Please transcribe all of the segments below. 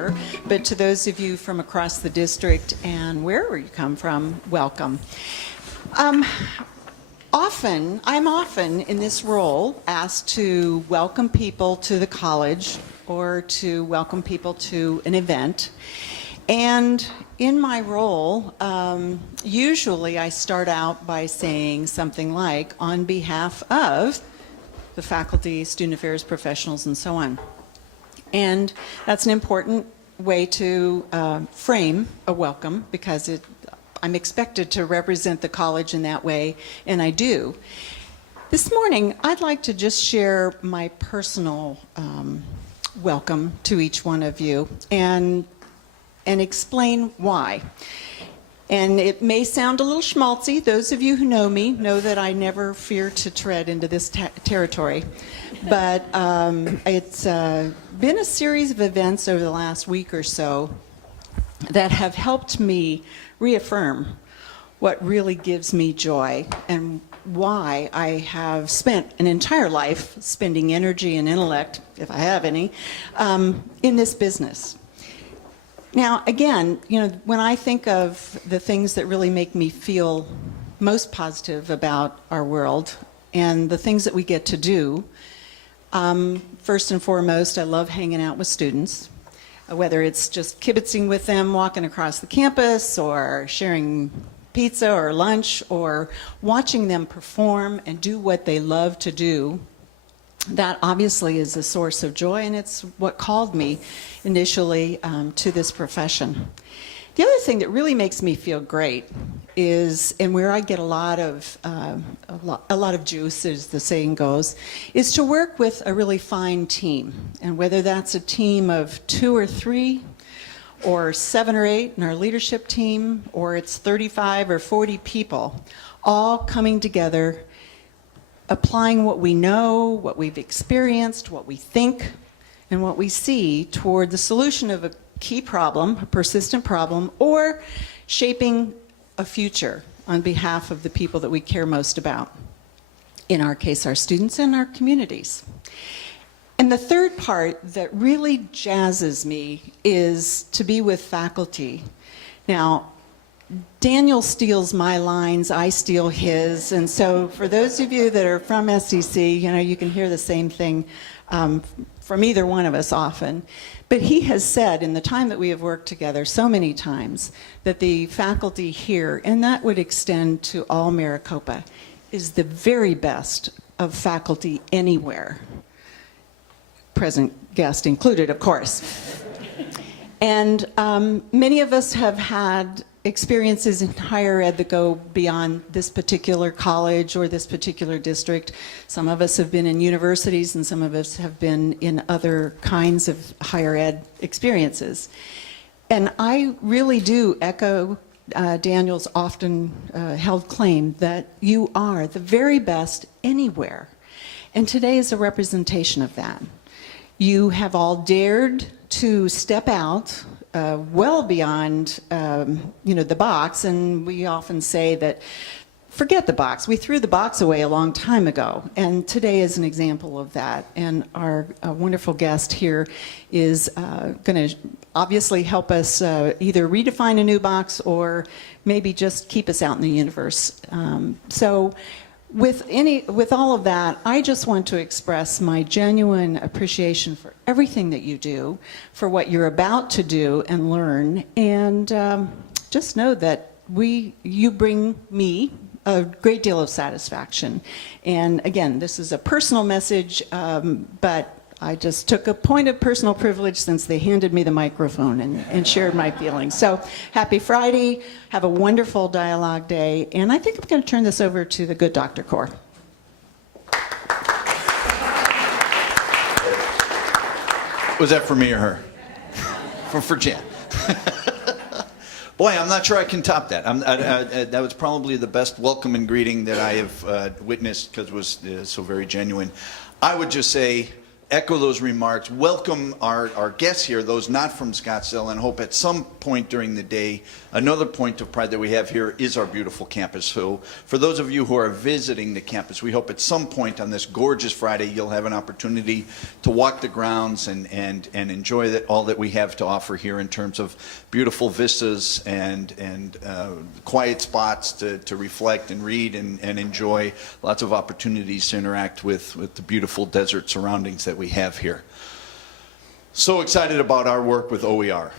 here, but to those of you from across the district and wherever you come from, welcome. I'm often in this role asked to welcome people to the college or to welcome people to an event. And in my role, usually I start out by saying something like, on behalf of the faculty, student affairs professionals, and so on. And that's an important way to frame a welcome, because I'm expected to represent the college in that way, and I do. This morning, I'd like to just share my personal welcome to each one of you and explain why. And it may sound a little schmaltzy. Those of you who know me know that I never fear to tread into this territory. But it's been a series of events over the last week or so that have helped me reaffirm what really gives me joy and why I have spent an entire life spending energy and intellect, if I have any, in this business. Now, again, when I think of the things that really make me feel most positive about our world and the things that we get to do, first and foremost, I love hanging out with students, whether it's just kibitzing with them, walking across the campus, or sharing pizza or lunch, or watching them perform and do what they love to do. That obviously is a source of joy, and it's what called me initially to this profession. The other thing that really makes me feel great is, and where I get a lot of juice, as the saying goes, is to work with a really fine team. And whether that's a team of 2 or 3, or 7 or 8 in our leadership team, or it's 35 or 40 people, all coming together, applying what we know, what we've experienced, what we think, and what we see toward the solution of a key problem, a persistent problem, or shaping a future on behalf of the people that we care most about. In our case, our students and our communities. And the third part that really jazzes me is to be with faculty. Now, Daniel steals my lines, I steal his, and so for those of you that are from SCC, you can hear the same thing from either one of us often. But he has said in the time that we have worked together so many times that the faculty here, and that would extend to all Maricopa, is the very best of faculty anywhere. Present guest included, of course. And many of us have had experiences in higher ed that go beyond this particular college or this particular district. Some of us have been in universities, and some of us have been in other kinds of higher ed experiences. And I really do echo Daniel's often held claim that you are the very best anywhere. And today is a representation of that. You have all dared to step out well beyond the box, and we often say that forget the box. We threw the box away a long time ago, and today is an example of that. And our wonderful guest here is going to obviously help us either redefine a new box or maybe just keep us out in the universe. With all of that, I just want to express my genuine appreciation for everything that you do, for what you're about to do and learn, and just know that you bring me a great deal of satisfaction. And again, this is a personal message, but I just took a point of personal privilege since they handed me the microphone and shared my feelings. So happy Friday, have a wonderful dialogue day, and I think I'm going to turn this over to the good Dr. Kaur. Was that for me or her? For Jan. Boy, I'm not sure I can top that. That was probably the best welcome and greeting that I have witnessed, because it was so very genuine. I would just say, echo those remarks, welcome our guests here, those not from Scottsdale, and hope at some point during the day, another point of pride that we have here is our beautiful campus. So for those of you who are visiting the campus, we hope at some point on this gorgeous Friday you'll have an opportunity to walk the grounds and enjoy all that we have to offer here in terms of beautiful vistas and quiet spots to reflect and read and enjoy, lots of opportunities to interact with the beautiful desert surroundings that we have here. So excited about our work with OER.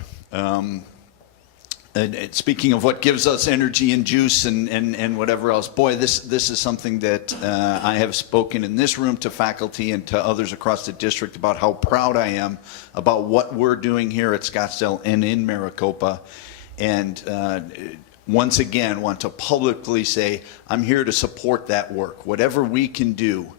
And speaking of what gives us energy and juice and whatever else, boy, this is something that I have spoken in this room to faculty and to others across the district about how proud I am about what we're doing here at Scottsdale and in Maricopa. And once again, want to publicly say, I'm here to support that work. Whatever we can do,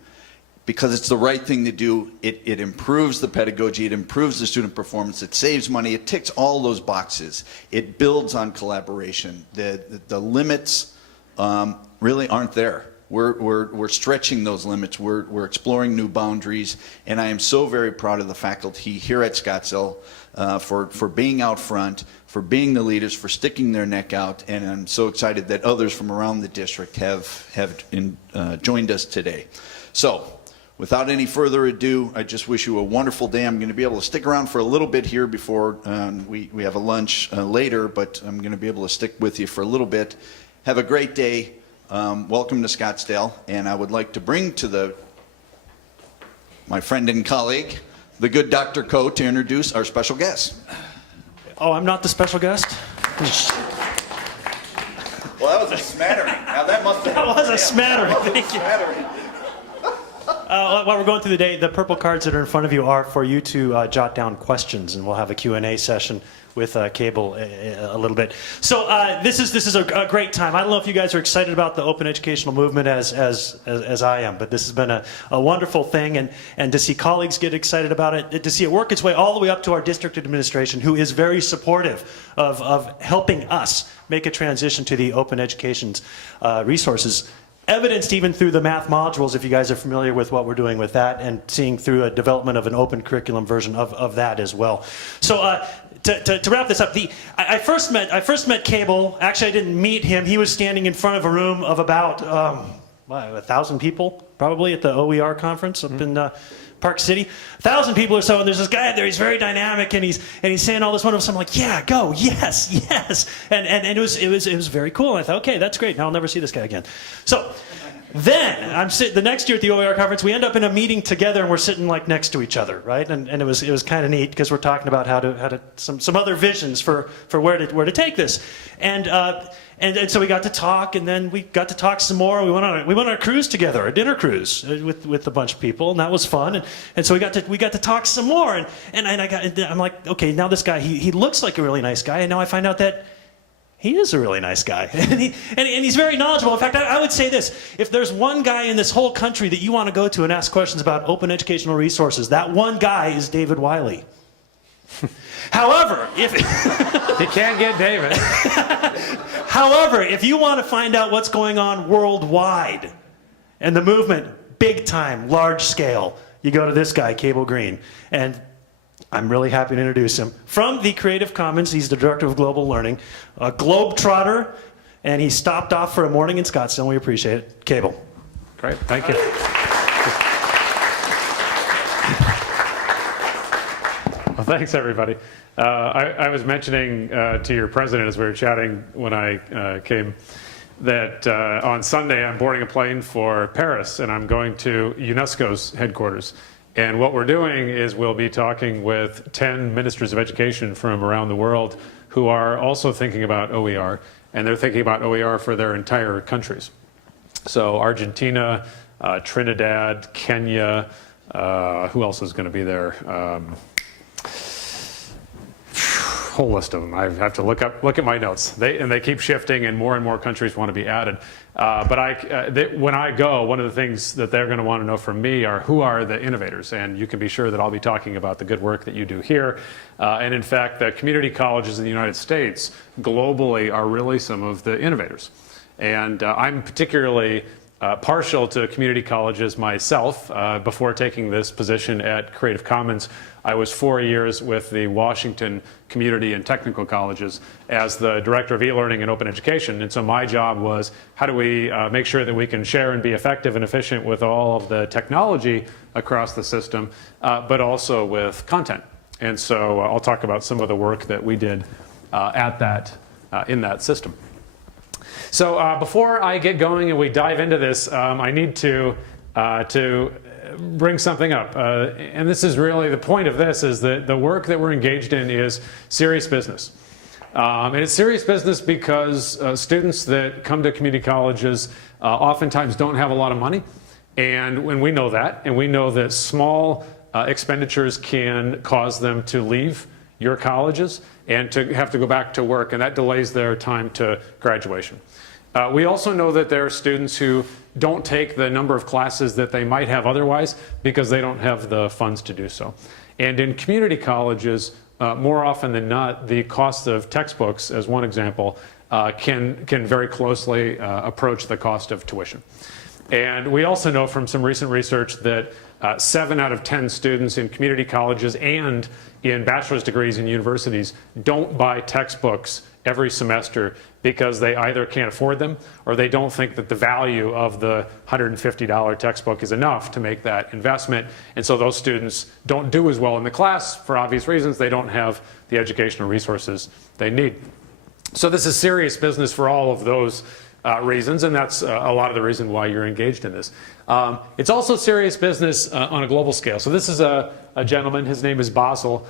because it's the right thing to do. It improves the pedagogy, it improves the student performance, it saves money, it ticks all those boxes. It builds on collaboration. The limits really aren't there. We're stretching those limits. We're exploring new boundaries, and I am so very proud of the faculty here at Scottsdale for being out front, for being the leaders, for sticking their neck out, and I'm so excited that others from around the district have joined us today. So, without any further ado, I just wish you a wonderful day. I'm going to be able to stick around for a little bit here before we have a lunch later, but I'm going to be able to stick with you for a little bit. Have a great day. Welcome to Scottsdale, and I would like to bring to my friend and colleague, the good Dr. Coe, to introduce our special guest. Oh, I'm not the special guest? Well, that was a smattering. Now that must have That was a smattering. Thank you. smattering. While we're going through the day, the purple cards that are in front of you are for you to jot down questions, and we'll have a Q&A session with Cable a little bit. So this is a great time. I don't know if you guys are excited about the open educational movement as I am, but this has been a wonderful thing, and to see colleagues get excited about it, to see it work its way all the way up to our district administration, who is very supportive of helping us make a transition to the open education's resources. Evidenced even through the math modules, if you guys are familiar with what we're doing with that, and seeing through a development of an open curriculum version of that as well. So to wrap this up, I first met Cable. Actually, I didn't meet him. He was standing in front of a room of about 1,000 people, probably at the OER conference up in Park City. 1,000 people or so, and there's this guy there. He's very dynamic, and he's saying all this wonderful stuff. I'm like, yeah, go, yes, and it was very cool. And I thought, okay, that's great. Now I'll never see this guy again. So then I'm the next year at the OER conference. We end up in a meeting together, and we're sitting like next to each other, right? And it was kind of neat because we're talking about how to some other visions for where to take this, and so we got to talk, and then we got to talk some more. We went on a cruise together, a dinner cruise with a bunch of people, and that was fun. And so we got to talk some more. And I'm like, okay, now this guy, he looks like a really nice guy, and now I find out that he is a really nice guy, and he's very knowledgeable. In fact, I would say this: if there's one guy in this whole country that you want to go to and ask questions about open educational resources, that one guy is David Wiley. However, if you can't get David. However, if you want to find out what's going on worldwide and the movement, big time, large scale, you go to this guy, Cable Green. And I'm really happy to introduce him. From the Creative Commons, he's the Director of Global Learning, a globetrotter, and he stopped off for a morning in Scottsdale. We appreciate it. Cable. Great, thank you. Well, thanks, everybody. I was mentioning to your president as we were chatting when I came that on Sunday I'm boarding a plane for Paris, and I'm going to UNESCO's headquarters. And what we're doing is we'll be talking with 10 ministers of education from around the world who are also thinking about OER, and they're thinking about OER for their entire countries. So Argentina, Trinidad, Kenya, who else is going to be there? Whole list of them. I have to look at my notes. They keep shifting, and more countries want to be added. But when I go, one of the things that they're going to want to know from me are who are the innovators, and you can be sure that I'll be talking about the good work that you do here. And in fact, the community colleges in the United States globally are really some of the innovators. And I'm particularly partial to community colleges myself. Before taking this position at Creative Commons, I was 4 years with the Washington Community and Technical Colleges as the Director of E-Learning and Open Education. And so my job was, how do we make sure that we can share and be effective and efficient with all of the technology across the system, but also with content. And so I'll talk about some of the work that we did in that system. So before I get going and we dive into this, I need to bring something up. And this is really the point of this, is that the work that we're engaged in is serious business. And it's serious business because students that come to community colleges oftentimes don't have a lot of money. And when we know that, and we know that small expenditures can cause them to leave your colleges and to have to go back to work, and that delays their time to graduation. We also know that there are students who don't take the number of classes that they might have otherwise because they don't have the funds to do so. And in community colleges, more often than not, the cost of textbooks, as one example, can very closely approach the cost of tuition. And we also know from some recent research that 7 out of 10 students in community colleges and in bachelor's degrees in universities don't buy textbooks every semester because they either can't afford them or they don't think that the value of the $150 textbook is enough to make that investment. And so those students don't do as well in the class for obvious reasons. They don't have the educational resources they need. So this is serious business for all of those reasons, and that's a lot of the reason why you're engaged in this. It's also serious business on a global scale. So this is a gentleman, his name is Basil.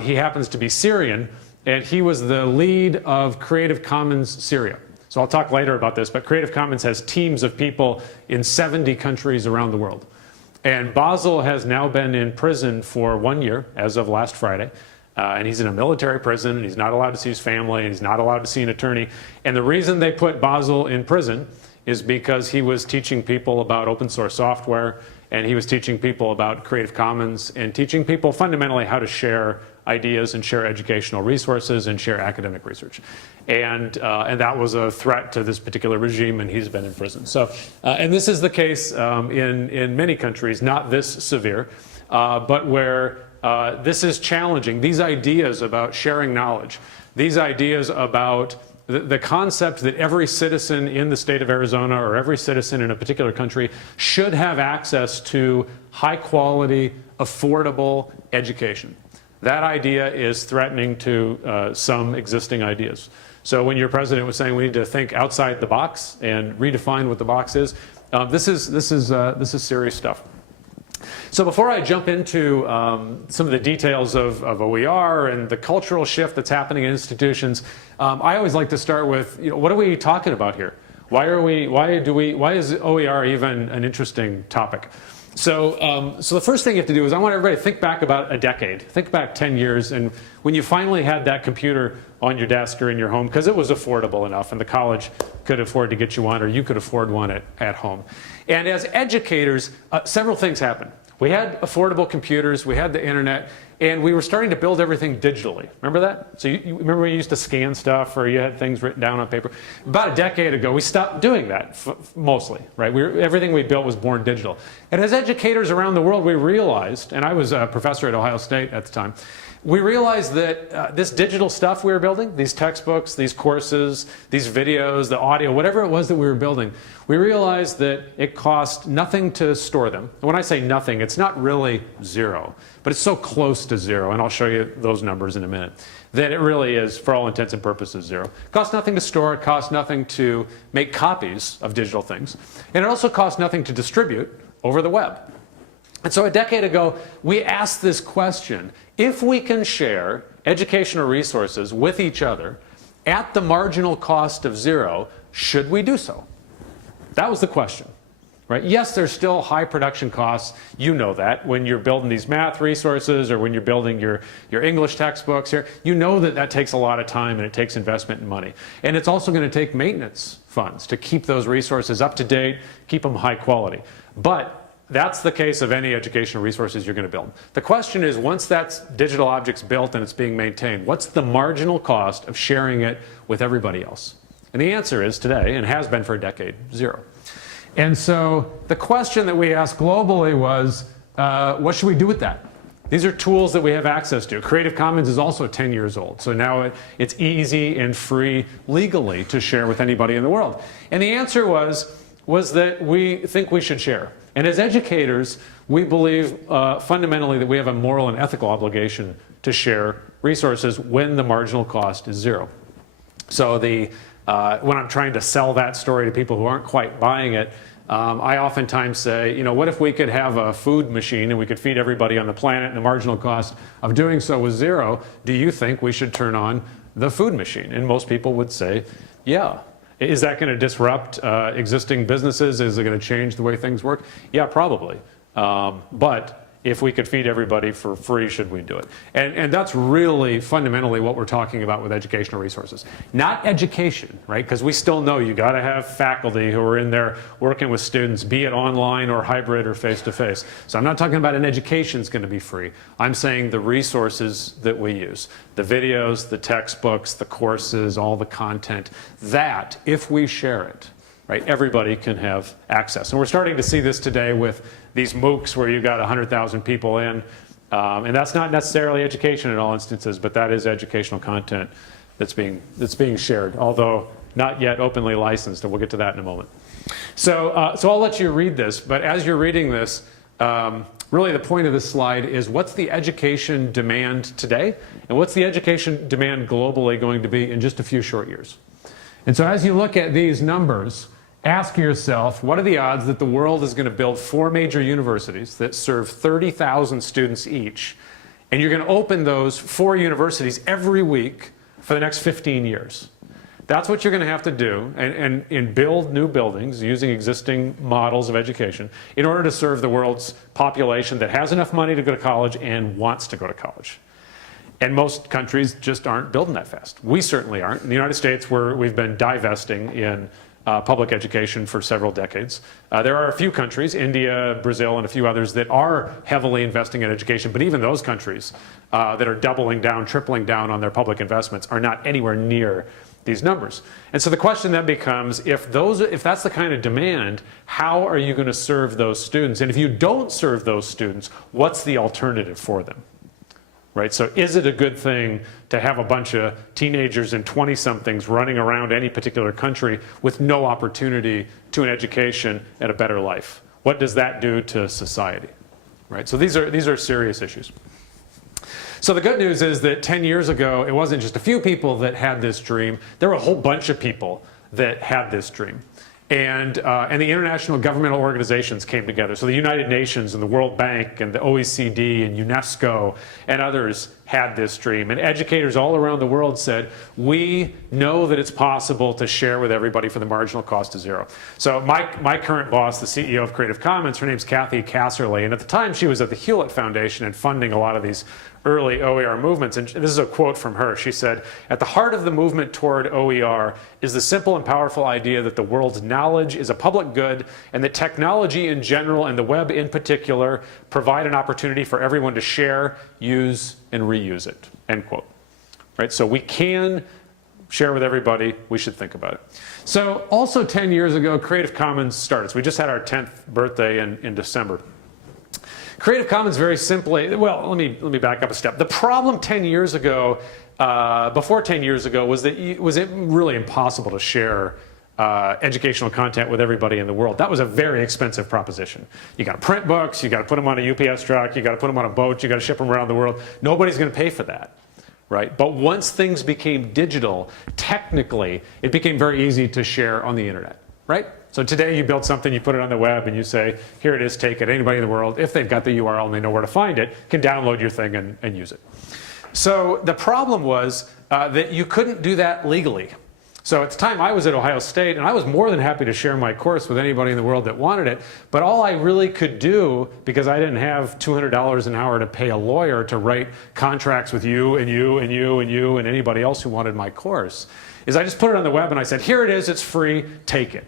He happens to be Syrian, and he was the lead of Creative Commons Syria. So I'll talk later about this, but Creative Commons has teams of people in 70 countries around the world. And Basil has now been in prison for 1 year, as of last Friday. And he's in a military prison, and he's not allowed to see his family, and he's not allowed to see an attorney. And the reason they put Basil in prison is because he was teaching people about open source software, and he was teaching people about Creative Commons, and teaching people fundamentally how to share ideas and share educational resources and share academic research. And that was a threat to this particular regime, and he's been in prison. So, and this is the case in many countries, not this severe, but where this is challenging. These ideas about sharing knowledge, these ideas about the concept that every citizen in the state of Arizona or every citizen in a particular country should have access to high quality, affordable education. That idea is threatening to some existing ideas. So when your president was saying we need to think outside the box and redefine what the box is, this is serious stuff. So before I jump into some of the details of OER and the cultural shift that's happening in institutions, I always like to start with, what are we talking about here? Why is OER even an interesting topic? So the first thing you have to do is I want everybody to think back about a decade. Think back 10 years, and when you finally had that computer on your desk or in your home, because it was affordable enough and the college could afford to get you one, or you could afford one at home. And as educators, several things happened. We had affordable computers, we had the internet, and we were starting to build everything digitally. Remember that? So you remember when you used to scan stuff, or you had things written down on paper? About a decade ago, we stopped doing that, mostly, right? Everything we built was born digital. And as educators around the world, we realized, and I was a professor at Ohio State at the time, we realized that this digital stuff we were building, these textbooks, these courses, these videos, the audio, whatever it was that we were building, we realized that it cost nothing to store them. And when I say nothing, it's not really zero, but it's so close to zero, and I'll show you those numbers in a minute, that it really is, for all intents and purposes, zero. It costs nothing to store, it costs nothing to make copies of digital things, and it also costs nothing to distribute over the web. And so a decade ago, we asked this question: if we can share educational resources with each other at the marginal cost of zero, should we do so? That was the question, right? Yes, there's still high production costs. You know that when you're building these math resources or when you're building your English textbooks here. You know that that takes a lot of time and it takes investment and money. And it's also going to take maintenance funds to keep those resources up to date, keep them high quality. But that's the case of any educational resources you're going to build. The question is, once that digital object's built and it's being maintained, what's the marginal cost of sharing it with everybody else? And the answer is today, and has been for a decade, zero. And so the question that we asked globally was, what should we do with that? These are tools that we have access to. Creative Commons is also 10 years old, so now it's easy and free legally to share with anybody in the world. And the answer was that we think we should share. And as educators, we believe fundamentally that we have a moral and ethical obligation to share resources when the marginal cost is zero. So when I'm trying to sell that story to people who aren't quite buying it, I oftentimes say, what if we could have a food machine and we could feed everybody on the planet and the marginal cost of doing so was zero? Do you think we should turn on the food machine? And most people would say, yeah. Is that going to disrupt existing businesses? Is it going to change the way things work? Yeah, probably. But if we could feed everybody for free, should we do it? And that's really fundamentally what we're talking about with educational resources. Not education, right? Because we still know you got to have faculty who are in there working with students, be it online or hybrid or face-to-face. So I'm not talking about an education is going to be free. I'm saying the resources that we use, the videos, the textbooks, the courses, all the content, that if we share it, right, everybody can have access. And we're starting to see this today with these MOOCs where you've got 100,000 people in. And that's not necessarily education in all instances, but that is educational content that's being shared, although not yet openly licensed, and we'll get to that in a moment. So I'll let you read this, but as you're reading this, really the point of this slide is what's the education demand today, and what's the education demand globally going to be in just a few short years? And so as you look at these numbers, ask yourself, what are the odds that the world is going to build 4 major universities that serve 30,000 students each, and you're going to open those 4 universities every week for the next 15 years? That's what you're going to have to do and build new buildings using existing models of education in order to serve the world's population that has enough money to go to college and wants to go to college. And most countries just aren't building that fast. We certainly aren't. In the United States, we've been divesting in public education for several decades. There are a few countries, India, Brazil, and a few others, that are heavily investing in education, but even those countries that are doubling down, tripling down on their public investments are not anywhere near these numbers. And so the question then becomes, if that's the kind of demand, how are you going to serve those students? And if you don't serve those students, what's the alternative for them? Right? So is it a good thing to have a bunch of teenagers and 20-somethings running around any particular country with no opportunity to an education and a better life? What does that do to society? Right? So these are serious issues. So the good news is that 10 years ago, it wasn't just a few people that had this dream. There were a whole bunch of people that had this dream. And the international governmental organizations came together. So the United Nations and the World Bank and the OECD and UNESCO and others had this dream. And educators all around the world said, we know that it's possible to share with everybody for the marginal cost of zero. So my current boss, the CEO of Creative Commons, her name's Kathy Casserly. And at the time, she was at the Hewlett Foundation and funding a lot of these early OER movements. And this is a quote from her. She said, "At the heart of the movement toward OER is the simple and powerful idea that the world's knowledge is a public good and that technology in general and the web in particular provide an opportunity for everyone to share, use, and reuse it." End quote. Right? So we can share with everybody. We should think about it. So also 10 years ago, Creative Commons started. So we just had our 10th birthday in December. Creative Commons very simply, well, let me back up a step. The problem 10 years ago, before 10 years ago, was that it was really impossible to share educational content with everybody in the world. That was a very expensive proposition. You got to print books, you got to put them on a UPS truck, you got to put them on a boat, you got to ship them around the world. Nobody's going to pay for that, right? But once things became digital, technically, it became very easy to share on the internet, right? So today you build something, you put it on the web, and you say, here it is, take it. Anybody in the world, if they've got the URL and they know where to find it, can download your thing and use it. So the problem was that you couldn't do that legally. So at the time I was at Ohio State, and I was more than happy to share my course with anybody in the world that wanted it, but all I really could do, because I didn't have $200 an hour to pay a lawyer to write contracts with you and you and you and you and anybody else who wanted my course, is I just put it on the web and I said, here it is, it's free, take it.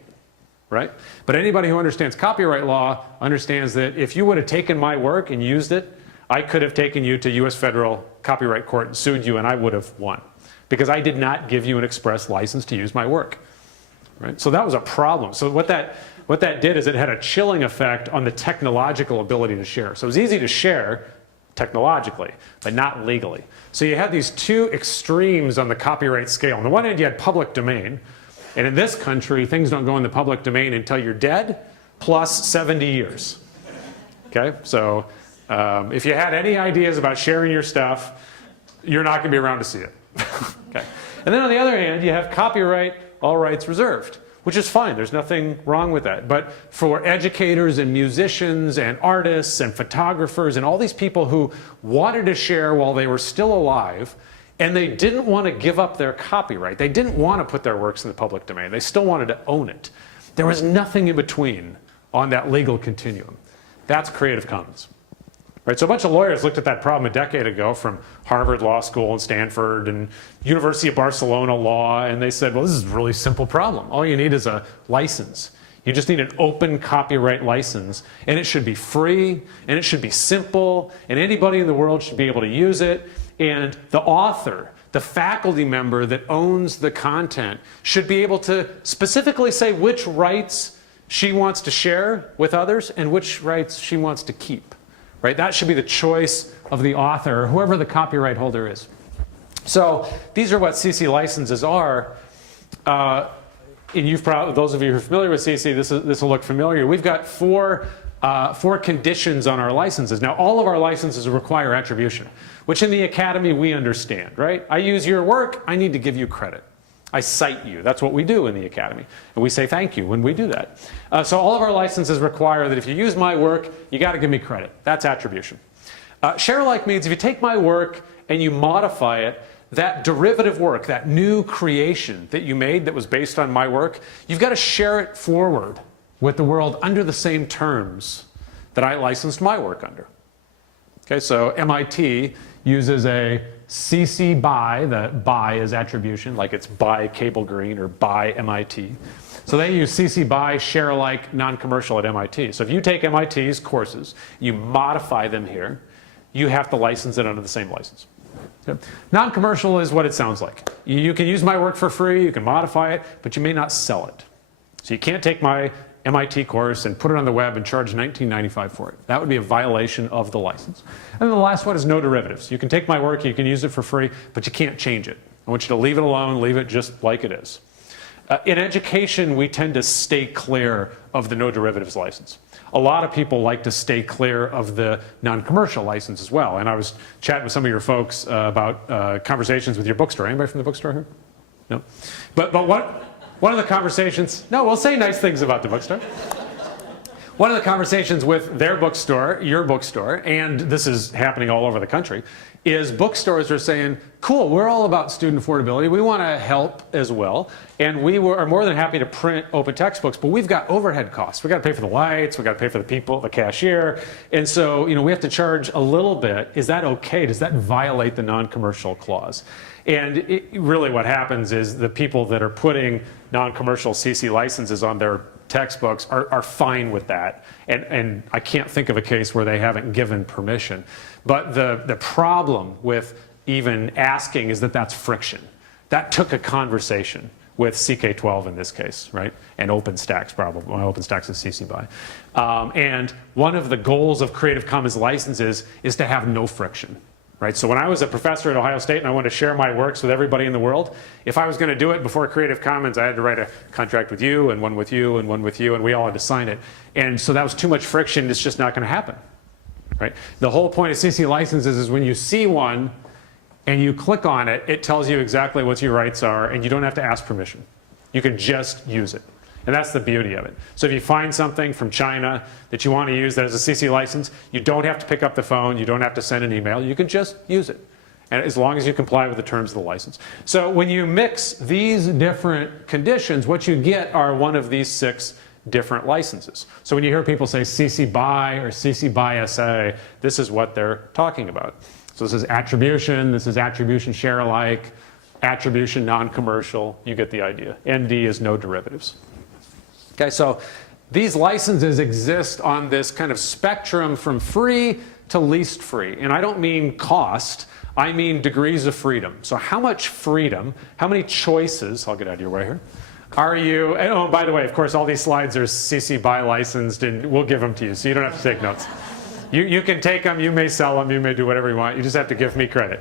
Right? But anybody who understands copyright law understands that if you would have taken my work and used it, I could have taken you to US federal copyright court and sued you, and I would have won. Because I did not give you an express license to use my work. Right? So that was a problem. So what that what that did is it had a chilling effect on the technological ability to share. So it was easy to share technologically, but not legally. So you had these two extremes on the copyright scale. On the one hand, you had public domain. And in this country, things don't go in the public domain until you're dead, plus 70 years. Okay? So if you had any ideas about sharing your stuff, you're not going to be around to see it. Okay? And then on the other hand, you have copyright, all rights reserved, which is fine. There's nothing wrong with that. But for educators and musicians and artists and photographers and all these people who wanted to share while they were still alive, and they didn't want to give up their copyright, they didn't want to put their works in the public domain, they still wanted to own it. There was nothing in between on that legal continuum. That's Creative Commons. Right, so a bunch of lawyers looked at that problem a decade ago from Harvard Law School and Stanford and University of Barcelona Law, and they said, well, this is a really simple problem. All you need is a license. You just need an open copyright license, and it should be free, and it should be simple, and anybody in the world should be able to use it, and the author, the faculty member that owns the content, should be able to specifically say which rights she wants to share with others and which rights she wants to keep. Right? That should be the choice of the author, or whoever the copyright holder is. So these are what CC licenses are. And you've probably, those of you who are familiar with CC, this will look familiar. We've got four conditions on our licenses. Now, all of our licenses require attribution, which in the academy we understand, right? I use your work, I need to give you credit. I cite you. That's what we do in the academy. And we say thank you when we do that. So all of our licenses require that if you use my work, you got to give me credit. That's attribution. Share alike means if you take my work and you modify it, that derivative work, that new creation that you made that was based on my work, you've got to share it forward with the world under the same terms that I licensed my work under. Okay, so MIT uses a CC BY, the BY is attribution, like it's by Cable Green or by MIT. So they use CC BY, share alike, non-commercial at MIT. So if you take MIT's courses, you modify them here, you have to license it under the same license. Okay? Non-commercial is what it sounds like. You can use my work for free, you can modify it, but you may not sell it. So you can't take my MIT course and put it on the web and charge $19.95 for it. That would be a violation of the license. And then the last one is no derivatives. You can take my work, you can use it for free, but you can't change it. I want you to leave it alone, leave it just like it is. In education, we tend to stay clear of the no derivatives license. A lot of people like to stay clear of the non-commercial license as well. And I was chatting with some of your folks about conversations with your bookstore. Anybody from the bookstore here? No? But one of the conversations, no, we'll say nice things about the bookstore. One of the conversations with their bookstore, your bookstore, and this is happening all over the country, is bookstores are saying, cool, we're all about student affordability. We want to help as well. And we are more than happy to print open textbooks, but we've got overhead costs. We've got to pay for the lights. We've got to pay for the people, the cashier. And so, we have to charge a little bit. Is that okay? Does that violate the non-commercial clause? And really what happens is the people that are putting non-commercial CC licenses on their textbooks are fine with that. And I can't think of a case where they haven't given permission. But the problem with even asking is that that's friction. That took a conversation with CK12 in this case, right? And OpenStax probably. Well, OpenStax is CC BY. And one of the goals of Creative Commons licenses is to have no friction. Right? So when I was a professor at Ohio State and I wanted to share my works with everybody in the world, if I was going to do it before Creative Commons, I had to write a contract with you and one with you and one with you, and we all had to sign it. And so that was too much friction. It's just not going to happen. Right? The whole point of CC licenses is when you see one and you click on it, it tells you exactly what your rights are, and you don't have to ask permission. You can just use it. And that's the beauty of it. So if you find something from China that you want to use that has a CC license, you don't have to pick up the phone, you don't have to send an email, you can just use it. And as long as you comply with the terms of the license. So when you mix these different conditions, what you get are one of these 6 different licenses. So when you hear people say CC BY or CC BY SA, this is what they're talking about. So this is attribution share alike, attribution non-commercial, you get the idea. ND is no derivatives. Okay, so these licenses exist on this kind of spectrum from free to least free. And I don't mean cost, I mean degrees of freedom. So how much freedom, how many choices, I'll get out of your way here, Are you, and oh, by the way, of course, all these slides are CC BY licensed, and we'll give them to you, so you don't have to take notes. You can take them, you may sell them, you may do whatever you want. You just have to give me credit.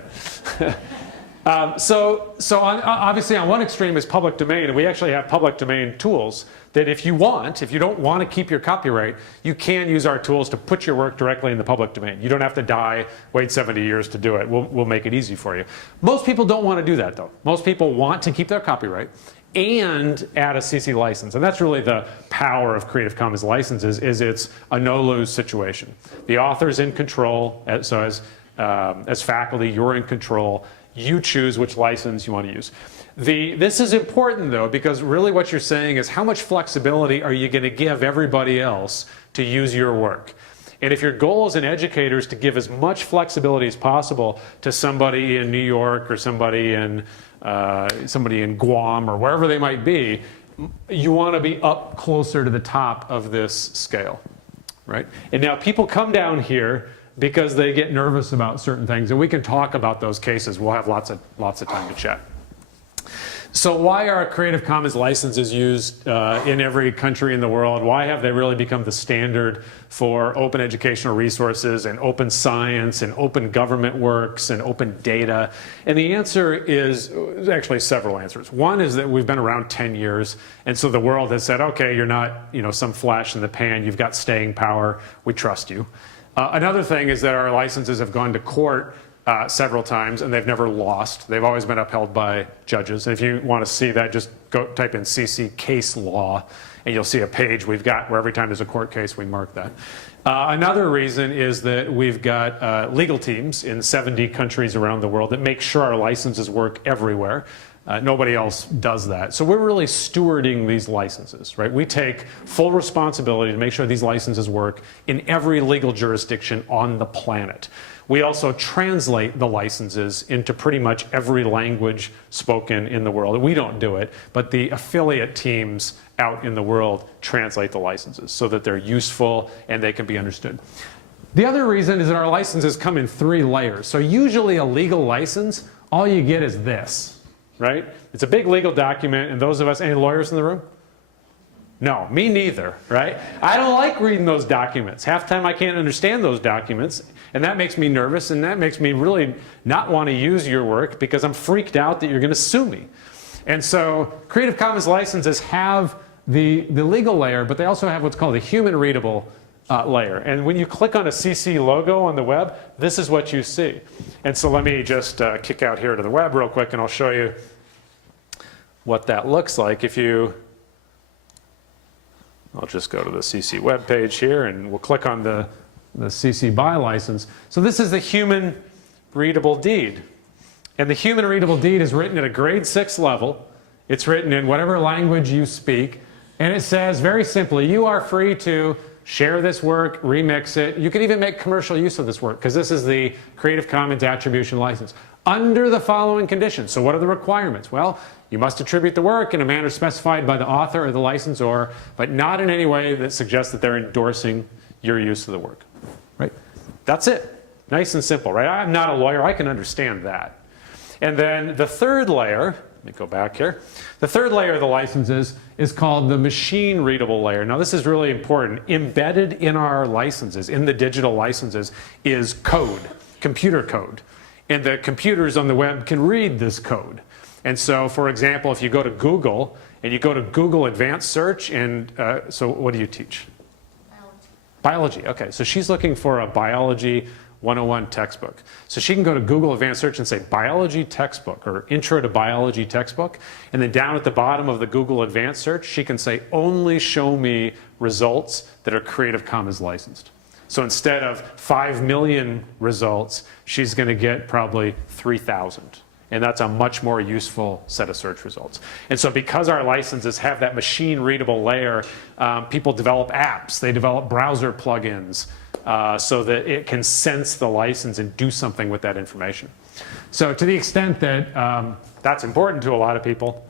Obviously on one extreme is public domain, and we actually have public domain tools that if you don't want to keep your copyright, you can use our tools to put your work directly in the public domain. You don't have to die, wait 70 years to do it. We'll make it easy for you. Most people don't want to do that though. Most people want to keep their copyright and add a CC license. And that's really the power of Creative Commons licenses, is it's a no-lose situation. The author's in control, so as faculty, you're in control. You choose which license you want to use. This is important though, because really what you're saying is how much flexibility are you going to give everybody else to use your work? And if your goal as an educator is to give as much flexibility as possible to somebody in New York or somebody in Guam or wherever they might be, you want to be up closer to the top of this scale, right? And now people come down here because they get nervous about certain things, and we can talk about those cases. We'll have lots of time to chat. So why are Creative Commons licenses used in every country in the world? Why have they really become the standard for open educational resources and open science and open government works and open data? And the answer is actually several answers. One is that we've been around 10 years, and so the world has said, okay, you're not some flash in the pan, you've got staying power, we trust you. Another thing is that our licenses have gone to court several times, and they've never lost. They've always been upheld by judges. And if you want to see that, just go type in CC case law, and you'll see a page we've got where every time there's a court case, we mark that. Another reason is that we've got legal teams in 70 countries around the world that make sure our licenses work everywhere. Nobody else does that. So we're really stewarding these licenses, right? We take full responsibility to make sure these licenses work in every legal jurisdiction on the planet. We also translate the licenses into pretty much every language spoken in the world. We don't do it, but the affiliate teams out in the world translate the licenses so that they're useful and they can be understood. The other reason is that our licenses come in 3 layers. So usually a legal license, all you get is this, right? It's a big legal document, and those of us, any lawyers in the room? No, me neither, right? I don't like reading those documents. Half the time I can't understand those documents, and that makes me nervous, and that makes me really not want to use your work because I'm freaked out that you're going to sue me. And so Creative Commons licenses have the legal layer, but they also have what's called a human readable layer. And when you click on a CC logo on the web, this is what you see. And so let me just kick out here to the web real quick, and I'll show you what that looks like. I'll just go to the CC web page here, and we'll click on the CC BY license. So this is the human readable deed. And the human readable deed is written at a grade 6 level. It's written in whatever language you speak. And it says very simply, you are free to share this work, remix it. You can even make commercial use of this work, because this is the Creative Commons Attribution License, under the following conditions. So what are the requirements? Well, you must attribute the work in a manner specified by the author or the licensor, but not in any way that suggests that they're endorsing your use of the work. Right? That's it. Nice and simple, right? I'm not a lawyer. I can understand that. And then the third layer, let me go back here. The third layer of the licenses is called the machine readable layer. Now this is really important. Embedded in our licenses, in the digital licenses, is code, computer code. And the computers on the web can read this code. And so, for example, if you go to Google and you go to Google Advanced Search, and so what do you teach? Biology. Biology, okay. So she's looking for a Biology 101 textbook. So she can go to Google Advanced Search and say Biology textbook or Intro to Biology textbook. And then down at the bottom of the Google Advanced Search, she can say only show me results that are Creative Commons licensed. So instead of 5 million results, she's going to get probably 3,000. And that's a much more useful set of search results. And so because our licenses have that machine readable layer, people develop apps, they develop browser plugins so that it can sense the license and do something with that information. So to the extent that that's important to a lot of people,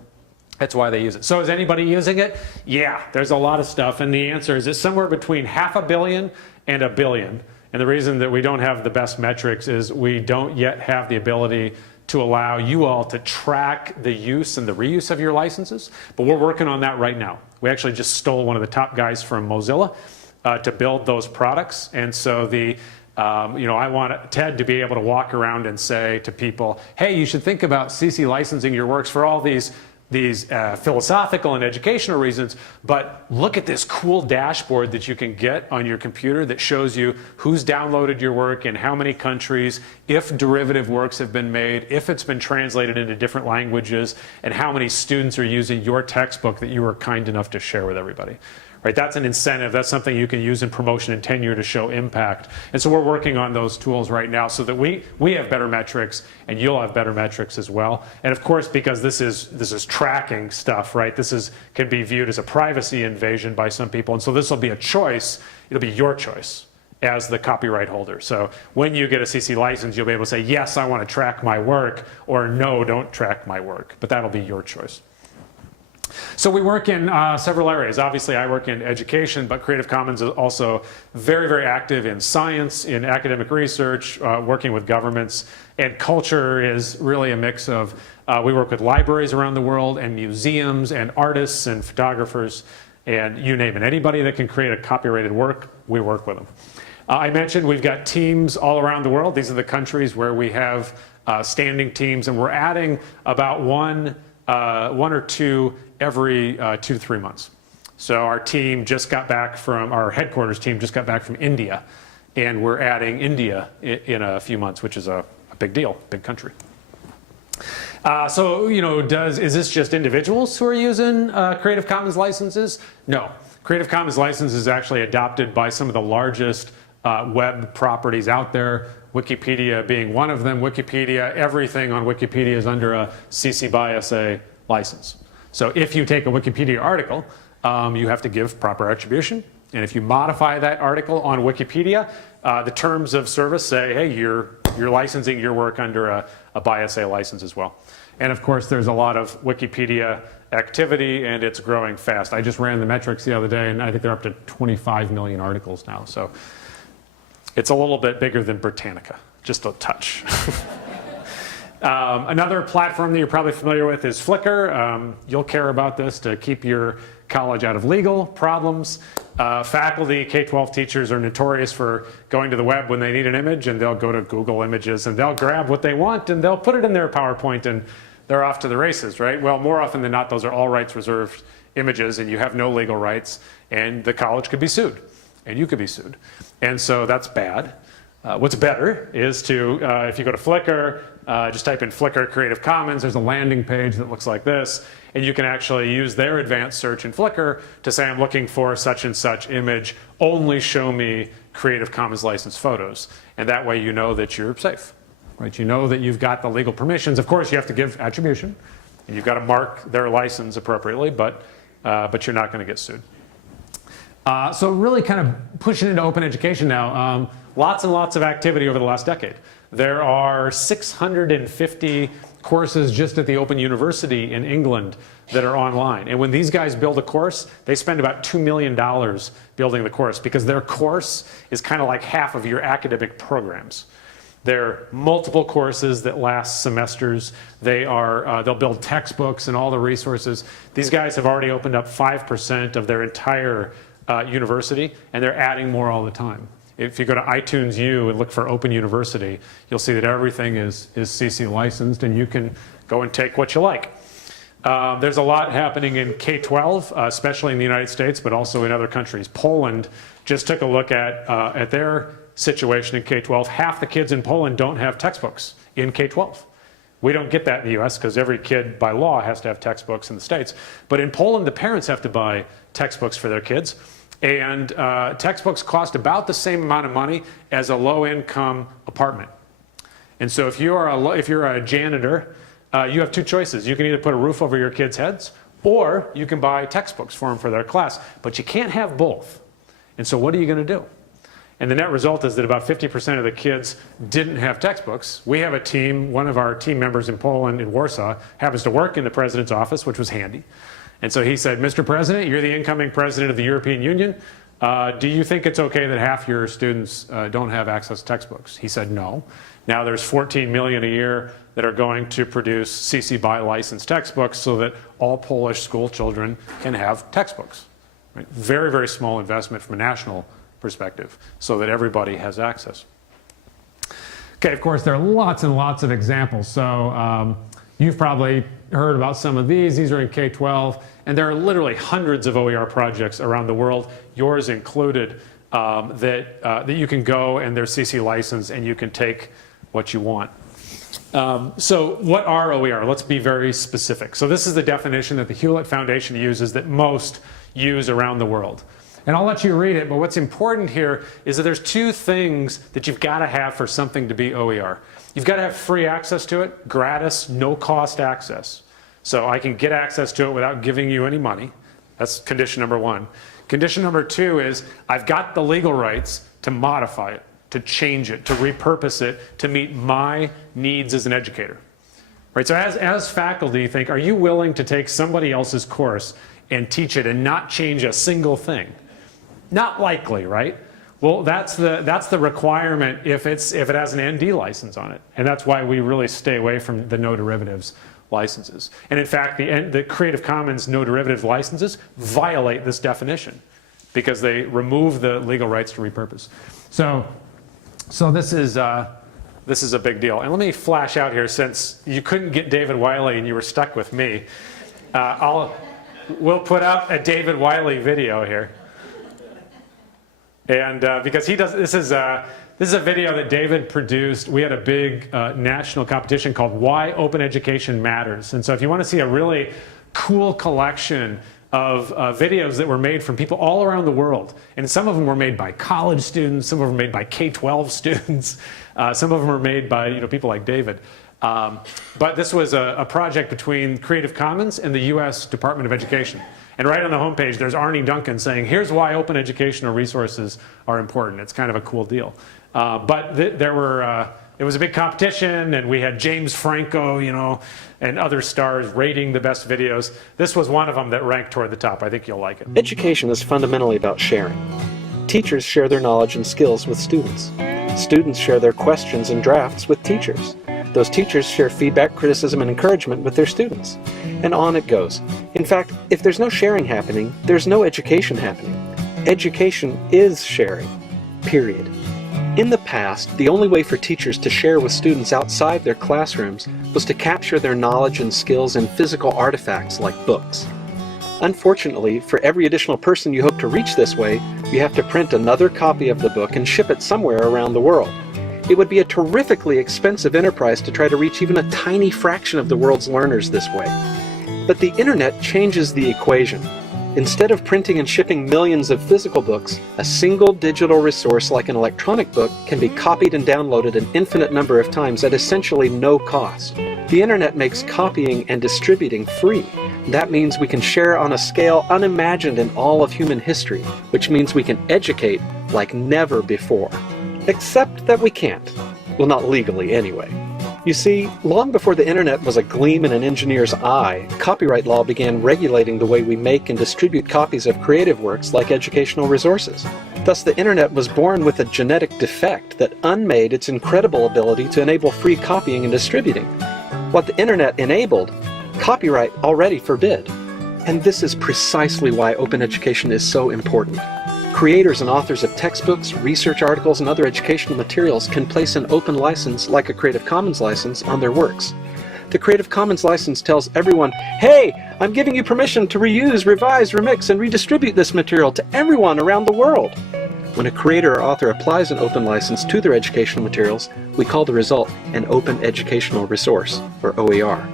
that's why they use it. So is anybody using it? Yeah, there's a lot of stuff. And the answer is it's somewhere between 500 million and 1 billion. And the reason that we don't have the best metrics is we don't yet have the ability to allow you all to track the use and the reuse of your licenses, but we're working on that right now. We actually just stole one of the top guys from Mozilla to build those products, and so I want Ted to be able to walk around and say to people, hey, you should think about CC licensing your works for all these philosophical and educational reasons, but look at this cool dashboard that you can get on your computer that shows you who's downloaded your work in how many countries, if derivative works have been made, if it's been translated into different languages, and how many students are using your textbook that you were kind enough to share with everybody. Right, that's an incentive. That's something you can use in promotion and tenure to show impact. And so we're working on those tools right now so that we have better metrics and you'll have better metrics as well. And of course, because this is tracking stuff, right? Can be viewed as a privacy invasion by some people. And so this will be a choice. It'll be your choice as the copyright holder. So when you get a CC license, you'll be able to say, yes, I want to track my work, or no, don't track my work. But that'll be your choice. So we work in several areas. Obviously, I work in education, but Creative Commons is also very, very active in science, in academic research, working with governments. And culture is really a mix of, we work with libraries around the world and museums and artists and photographers and you name it. Anybody that can create a copyrighted work, we work with them. I mentioned we've got teams all around the world. These are the countries where we have standing teams, and we're adding about one or two every 2 to 3 months. So our headquarters team just got back from India, and we're adding India in a few months, which is a big deal, big country. Is this just individuals who are using Creative Commons licenses? No. Creative Commons license is actually adopted by some of the largest web properties out there, Wikipedia being one of them. Wikipedia, everything on Wikipedia is under a CC by SA license. So if you take a Wikipedia article, you have to give proper attribution. And if you modify that article on Wikipedia, the terms of service say, hey, you're licensing your work under a by SA license as well. And of course, there's a lot of Wikipedia activity, and it's growing fast. I just ran the metrics the other day, and I think they're up to 25 million articles now. So it's a little bit bigger than Britannica, just a touch. Another platform that you're probably familiar with is Flickr. You'll care about this to keep your college out of legal problems. Faculty, K-12 teachers are notorious for going to the web when they need an image, and they'll go to Google Images and they'll grab what they want and they'll put it in their PowerPoint and they're off to the races, right? Well, more often than not, those are all rights reserved images and you have no legal rights, and the college could be sued and you could be sued. And so that's bad. What's better is to, if you go to Flickr, just type in Flickr Creative Commons, there's a landing page that looks like this, and you can actually use their advanced search in Flickr to say, I'm looking for such and such image, only show me Creative Commons licensed photos. And that way you know that you're safe, right? You know that you've got the legal permissions. Of course, you have to give attribution, and you've got to mark their license appropriately, but you're not going to get sued. So really kind of pushing into open education now. Lots and lots of activity over the last decade. There are 650 courses just at the Open University in England that are online. And when these guys build a course, they spend about $2 million building the course, because their course is kind of like half of your academic programs. They're multiple courses that last semesters. They'll build textbooks and all the resources. These guys have already opened up 5% of their entire university, and they're adding more all the time. If you go to iTunes U and look for Open University, you'll see that everything is CC licensed, and you can go and take what you like. There's a lot happening in K-12, especially in the United States, but also in other countries. Poland just took a look at their situation in K-12. Half the kids in Poland don't have textbooks in K-12. We don't get that in the US because every kid by law has to have textbooks in the States. But in Poland, the parents have to buy textbooks for their kids. And textbooks cost about the same amount of money as a low-income apartment. And so if you're a janitor, you have two choices. You can either put a roof over your kids' heads, or you can buy textbooks for them for their class. But you can't have both. And so what are you going to do? And the net result is that about 50% of the kids didn't have textbooks. We have a team, one of our team members in Poland, in Warsaw, happens to work in the president's office, which was handy. And so he said, Mr. President, you're the incoming president of the European Union. Do you think it's okay that half your students don't have access to textbooks? He said no. Now there's 14 million a year that are going to produce CC BY licensed textbooks so that all Polish school children can have textbooks. Right? Very, very small investment from a national perspective so that everybody has access. Okay, of course, there are lots and lots of examples. So you've probably heard about some of these. These are in K-12, and there are literally hundreds of OER projects around the world, yours included, that you can go and they're CC licensed and you can take what you want. So what are OER? Let's be very specific. So this is the definition that the Hewlett Foundation uses that most use around the world. And I'll let you read it, but what's important here is that there's two things that you've got to have for something to be OER. You've got to have free access to it, gratis, no cost access. So I can get access to it without giving you any money. That's condition number one. Condition number two is I've got the legal rights to modify it, to change it, to repurpose it, to meet my needs as an educator. Right? So as faculty, think, are you willing to take somebody else's course and teach it and not change a single thing? Not likely, right? Well, that's the requirement if it has an ND license on it. And that's why we really stay away from the no derivatives licenses. And in fact, the Creative Commons no derivatives licenses violate this definition because they remove the legal rights to repurpose. So this is a big deal. And let me flash out here, since you couldn't get David Wiley and you were stuck with me. We'll put up a David Wiley video here. And because he does, this is a video that David produced. We had a big national competition called Why Open Education Matters. And so if you want to see a really cool collection of videos that were made from people all around the world, and some of them were made by college students, some of them were made by K-12 students, some of them were made by people like David. But this was a project between Creative Commons and the US Department of Education. And right on the homepage, there's Arnie Duncan saying, here's why open educational resources are important. It's kind of a cool deal. But it was a big competition, and we had James Franco, and other stars rating the best videos. This was one of them that ranked toward the top. I think you'll like it. Education is fundamentally about sharing. Teachers share their knowledge and skills with students. Students share their questions and drafts with teachers. Those teachers share feedback, criticism, and encouragement with their students. And on it goes. In fact, if there's no sharing happening, there's no education happening. Education is sharing, period. In the past, the only way for teachers to share with students outside their classrooms was to capture their knowledge and skills in physical artifacts like books. Unfortunately, for every additional person you hope to reach this way, you have to print another copy of the book and ship it somewhere around the world. It would be a terrifically expensive enterprise to try to reach even a tiny fraction of the world's learners this way. But the internet changes the equation. Instead of printing and shipping millions of physical books, a single digital resource like an electronic book can be copied and downloaded an infinite number of times at essentially no cost. The internet makes copying and distributing free. That means we can share on a scale unimagined in all of human history, which means we can educate like never before. Except that we can't. Well, not legally anyway. You see, long before the internet was a gleam in an engineer's eye, copyright law began regulating the way we make and distribute copies of creative works like educational resources. Thus, the internet was born with a genetic defect that unmade its incredible ability to enable free copying and distributing. What the internet enabled, copyright already forbid. And this is precisely why open education is so important. Creators and authors of textbooks, research articles, and other educational materials can place an open license, like a Creative Commons license, on their works. The Creative Commons license tells everyone, hey, I'm giving you permission to reuse, revise, remix, and redistribute this material to everyone around the world. When a creator or author applies an open license to their educational materials, we call the result an Open Educational Resource, or OER.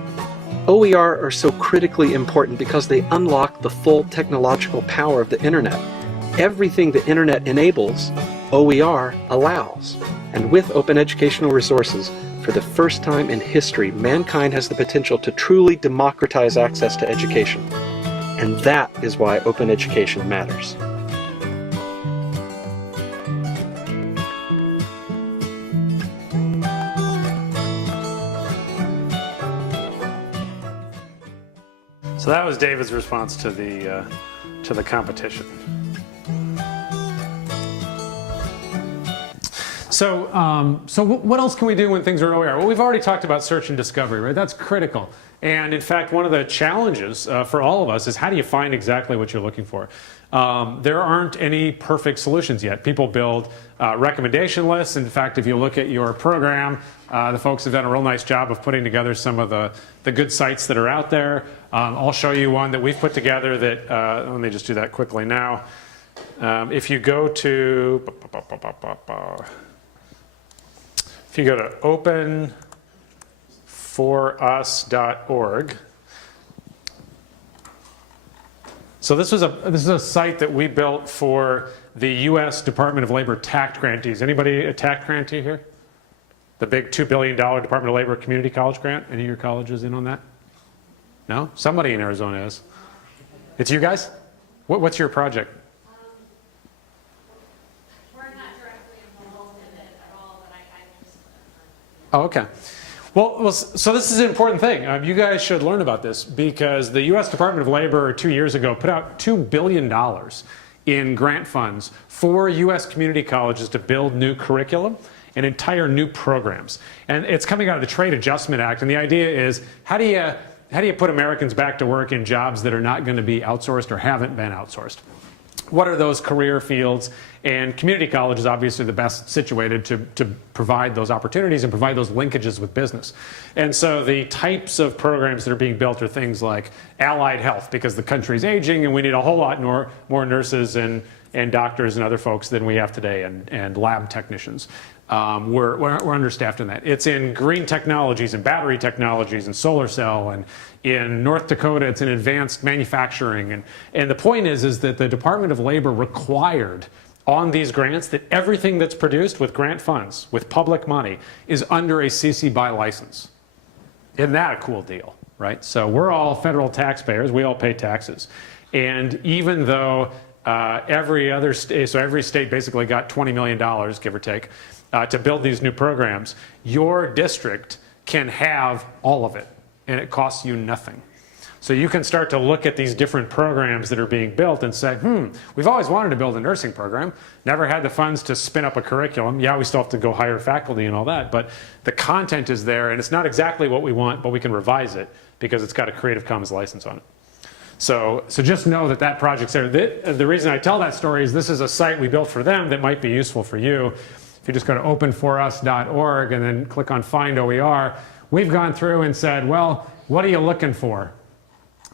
OER are so critically important because they unlock the full technological power of the internet. Everything the internet enables, OER allows. And with open educational resources, for the first time in history, mankind has the potential to truly democratize access to education. And that is why open education matters. So that was David's response to the So what else can we do when things are OER? Well, we've already talked about search and discovery, right? That's critical. And in fact, one of the challenges for all of us is how do you find exactly what you're looking for? There aren't any perfect solutions yet. People build recommendation lists. In fact, if you look at your program, the folks have done a real nice job of putting together some of the good sites that are out there. I'll show you one that we've put together that, let me just do that quickly now. If you go to openforus.org. So this is a site that we built for the U.S. Department of Labor TACT grantees. Anybody a TACT grantee here? The big $2 billion Department of Labor Community College grant? Any of your colleges in on that? No? Somebody in Arizona is. It's you guys? What's your project? We're not directly involved in it at all, but I just... Oh, okay. Well, so this is an important thing. You guys should learn about this because the U.S. Department of Labor 2 years ago put out $2 billion in grant funds for U.S. community colleges to build new curriculum and entire new programs. And it's coming out of the Trade Adjustment Act. And the idea is, how do you put Americans back to work in jobs that are not going to be outsourced or haven't been outsourced? What are those career fields? And community college is obviously the best situated to provide those opportunities and provide those linkages with business. And so the types of programs that are being built are things like allied health, because the country's aging and we need a whole lot more nurses and doctors and other folks than we have today, and lab technicians. We're understaffed in that. It's in green technologies and battery technologies and solar cell, and in North Dakota it's in advanced manufacturing. And the point is that the Department of Labor required on these grants that everything that's produced with grant funds, with public money, is under a CC BY license. Isn't that a cool deal, right? So we're all federal taxpayers, we all pay taxes. And even though every state basically got $20 million, give or take, to build these new programs, your district can have all of it, and it costs you nothing. So you can start to look at these different programs that are being built and say, we've always wanted to build a nursing program, never had the funds to spin up a curriculum. Yeah, we still have to go hire faculty and all that, but the content is there, and it's not exactly what we want, but we can revise it because it's got a Creative Commons license on it. So just know that project's there. The reason I tell that story is this is a site we built for them that might be useful for you. If you just go to openforus.org and then click on Find OER, we've gone through and said, well, what are you looking for?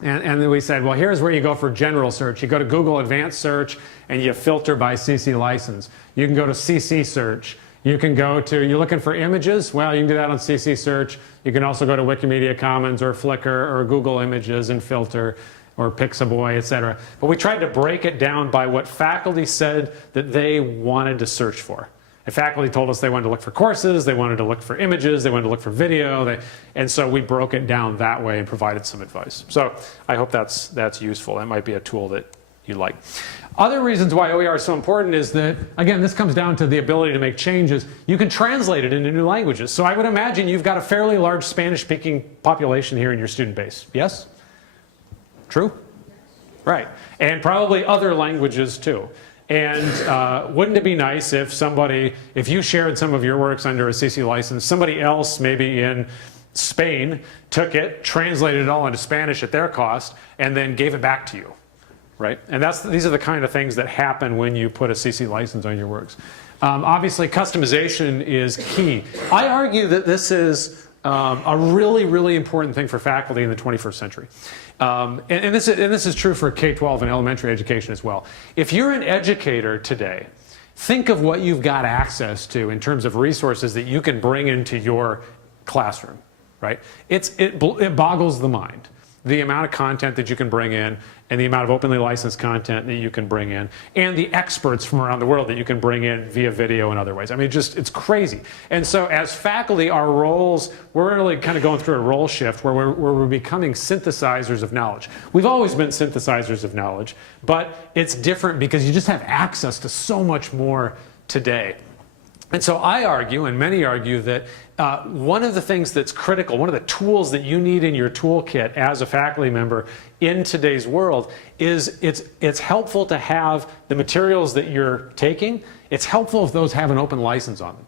And then we said, well, here's where you go for general search. You go to Google Advanced Search and you filter by CC license. You can go to CC Search. You can go to, you're looking for images? Well, you can do that on CC Search. You can also go to Wikimedia Commons or Flickr or Google Images and filter, or Pixabay, et cetera. But we tried to break it down by what faculty said that they wanted to search for. And faculty told us they wanted to look for courses, they wanted to look for images, they wanted to look for video, and so we broke it down that way and provided some advice. So I hope that's useful. That might be a tool that you like. Other reasons why OER is so important is that, again, this comes down to the ability to make changes. You can translate it into new languages. So I would imagine you've got a fairly large Spanish-speaking population here in your student base. Yes? True? Right. And probably other languages too. And wouldn't it be nice if you shared some of your works under a CC license, somebody else maybe in Spain took it, translated it all into Spanish at their cost, and then gave it back to you, right? And these are the kind of things that happen when you put a CC license on your works. Obviously, customization is key. I argue that this is a really, really important thing for faculty in the 21st century. And this is true for K-12 and elementary education as well. If you're an educator today, think of what you've got access to in terms of resources that you can bring into your classroom, right? It boggles the mind, the amount of content that you can bring in and the amount of openly licensed content that you can bring in, and the experts from around the world that you can bring in via video and other ways. I mean, it's crazy. And so as faculty, our roles, we're really kind of going through a role shift where we're becoming synthesizers of knowledge. We've always been synthesizers of knowledge, but it's different because you just have access to so much more today. And so I argue, and many argue, that one of the things that's critical, one of the tools that you need in your toolkit as a faculty member in today's world is it's helpful to have the materials that you're taking. It's helpful if those have an open license on them.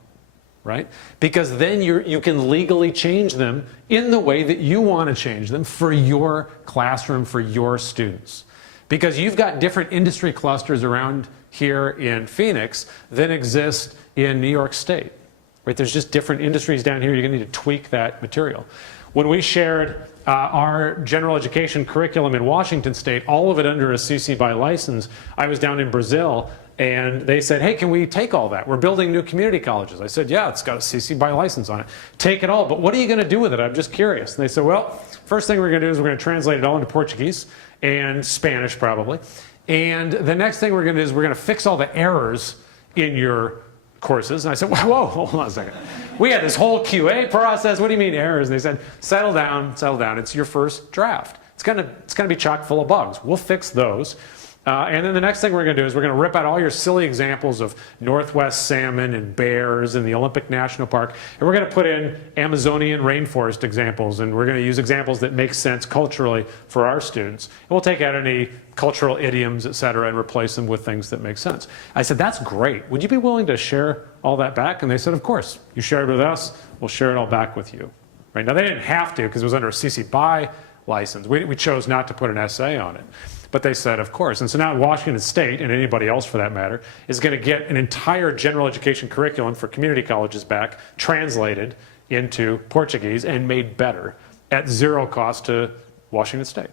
right? Because then you can legally change them in the way that you want to change them for your classroom, for your students. Because you've got different industry clusters around here in Phoenix than exist in New York State, right? There's just different industries down here. You're going to need to tweak that material. When we shared our general education curriculum in Washington State, all of it under a CC BY license, I was down in Brazil, and they said, hey, can we take all that? We're building new community colleges. I said, yeah, it's got a CC BY license on it. Take it all, but what are you going to do with it? I'm just curious. And they said, well, first thing we're going to do is we're going to translate it all into Portuguese and Spanish probably. And the next thing we're going to do is we're going to fix all the errors in your courses. And I said, whoa, hold on a second. We had this whole QA process. What do you mean errors? And they said, settle down, settle down. It's your first draft. It's going to be chock full of bugs. We'll fix those. And then the next thing we're going to do is we're going to rip out all your silly examples of Northwest salmon and bears and the Olympic National Park, and we're going to put in Amazonian rainforest examples, and we're going to use examples that make sense culturally for our students. And we'll take out any cultural idioms, et cetera, and replace them with things that make sense. I said, that's great. Would you be willing to share all that back? And they said, of course. You share it with us, we'll share it all back with you. Right? Now, they didn't have to because it was under a CC BY license. We chose not to put an essay on it. But they said, of course. And so now Washington State, and anybody else for that matter, is going to get an entire general education curriculum for community colleges back, translated into Portuguese and made better at zero cost to Washington State.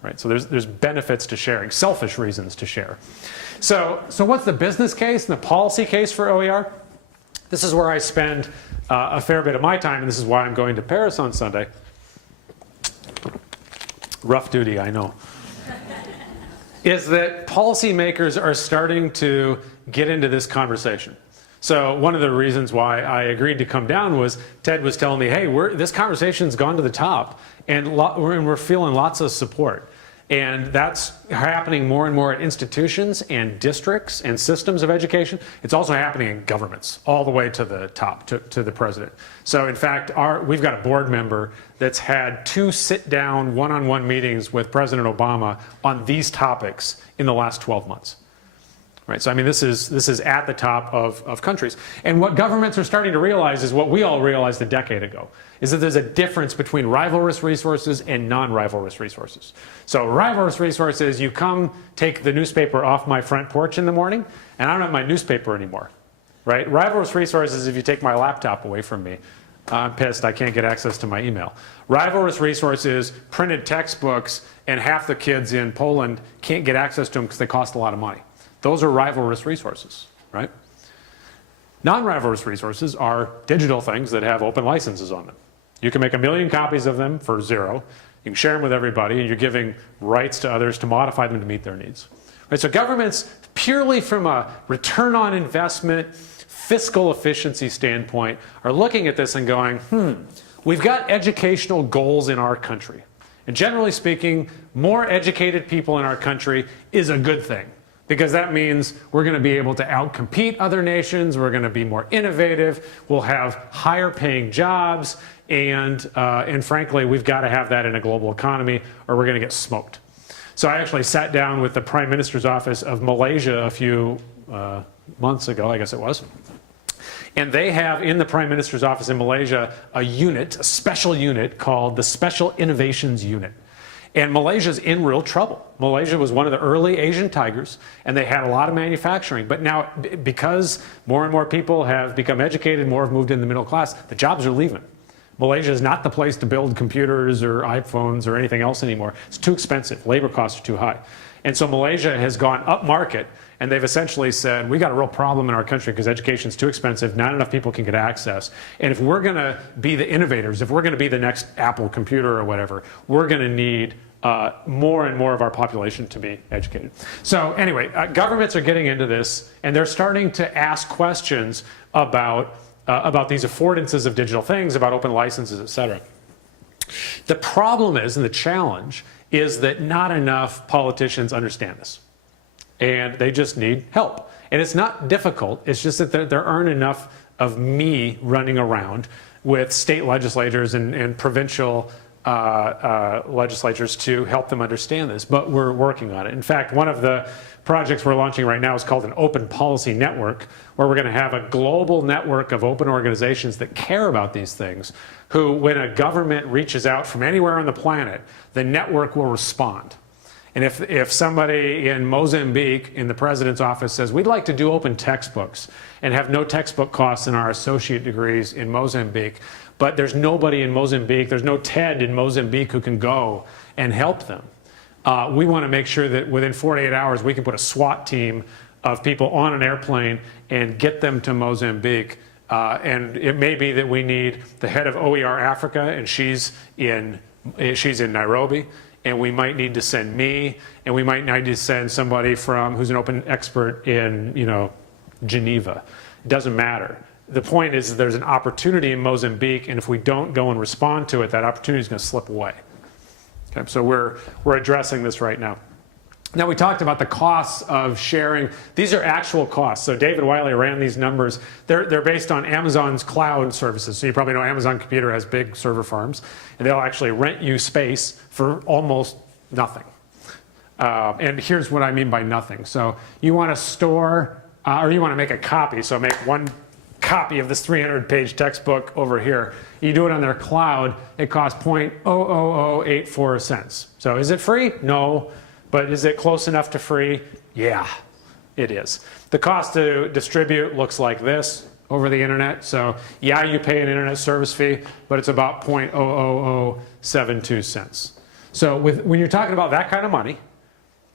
Right? So there's benefits to sharing, selfish reasons to share. So what's the business case and the policy case for OER? This is where I spend a fair bit of my time, and this is why I'm going to Paris on Sunday. Rough duty, I know. Is that policymakers are starting to get into this conversation. So one of the reasons why I agreed to come down was Ted was telling me, hey, this conversation's gone to the top, and we're feeling lots of support. And that's happening more and more at institutions and districts and systems of education. It's also happening in governments, all the way to the top, to the president. So in fact, we've got a board member that's had 2 sit-down, one-on-one meetings with President Obama on these topics in the last 12 months. Right, so I mean, this is at the top of countries. And what governments are starting to realize is what we all realized a decade ago, is that there's a difference between rivalrous resources and non-rivalrous resources. So rivalrous resources, you come take the newspaper off my front porch in the morning, and I don't have my newspaper anymore. Right? Rivalrous resources, if you take my laptop away from me, I'm pissed, I can't get access to my email. Rivalrous resources, printed textbooks, and half the kids in Poland can't get access to them because they cost a lot of money. Those are rivalrous resources, right? Non-rivalrous resources are digital things that have open licenses on them. You can make 1 million copies of them for $0. You can share them with everybody, and you're giving rights to others to modify them to meet their needs. Right? So governments, purely from a return on investment, fiscal efficiency standpoint, are looking at this and going, we've got educational goals in our country. And generally speaking, more educated people in our country is a good thing. Because that means we're going to be able to outcompete other nations, we're going to be more innovative, we'll have higher paying jobs, and frankly, we've got to have that in a global economy or we're going to get smoked. So I actually sat down with the Prime Minister's office of Malaysia a few months ago, I guess it was. And they have in the Prime Minister's office in Malaysia a special unit called the Special Innovations Unit. And Malaysia's in real trouble. Malaysia was one of the early Asian tigers, and they had a lot of manufacturing. But now, because more and more people have become educated, more have moved in the middle class, the jobs are leaving. Malaysia is not the place to build computers or iPhones or anything else anymore. It's too expensive. Labor costs are too high. And so Malaysia has gone up market, and they've essentially said, we got a real problem in our country because education is too expensive, not enough people can get access. And if we're going to be the innovators, if we're going to be the next Apple computer or whatever, we're going to need more and more of our population to be educated. So anyway, governments are getting into this, and they're starting to ask questions about these affordances of digital things, about open licenses, et cetera. The problem is, and the challenge, is that not enough politicians understand this. And they just need help. And it's not difficult, it's just that there aren't enough of me running around with state legislators and provincial legislatures to help them understand this, but we're working on it. In fact, one of the projects we're launching right now is called an Open Policy Network, where we're going to have a global network of open organizations that care about these things, who, when a government reaches out from anywhere on the planet, the network will respond. And if somebody in Mozambique in the president's office says, we'd like to do open textbooks and have no textbook costs in our associate degrees in Mozambique, but there's nobody in Mozambique, there's no TED in Mozambique who can go and help them. We want to make sure that within 48 hours we can put a SWAT team of people on an airplane and get them to Mozambique. And it may be that we need the head of OER Africa, and she's in Nairobi. And we might need to send me, and we might need to send somebody who's an open expert in, Geneva. It doesn't matter. The point is that there's an opportunity in Mozambique, and if we don't go and respond to it, that opportunity is going to slip away. Okay, so we're addressing this right now. Now, we talked about the costs of sharing. These are actual costs. So David Wiley ran these numbers. They're based on Amazon's cloud services. So you probably know Amazon Computer has big server farms, and they'll actually rent you space for almost nothing. And here's what I mean by nothing. So you want to store, or you want to make a copy. So make one copy of this 300-page textbook over here. You do it on their cloud. It costs 0.00084 cents. So is it free? No. But is it close enough to free? Yeah, it is. The cost to distribute looks like this over the internet. So yeah, you pay an internet service fee, but it's about 0.00072 cents. So when you're talking about that kind of money,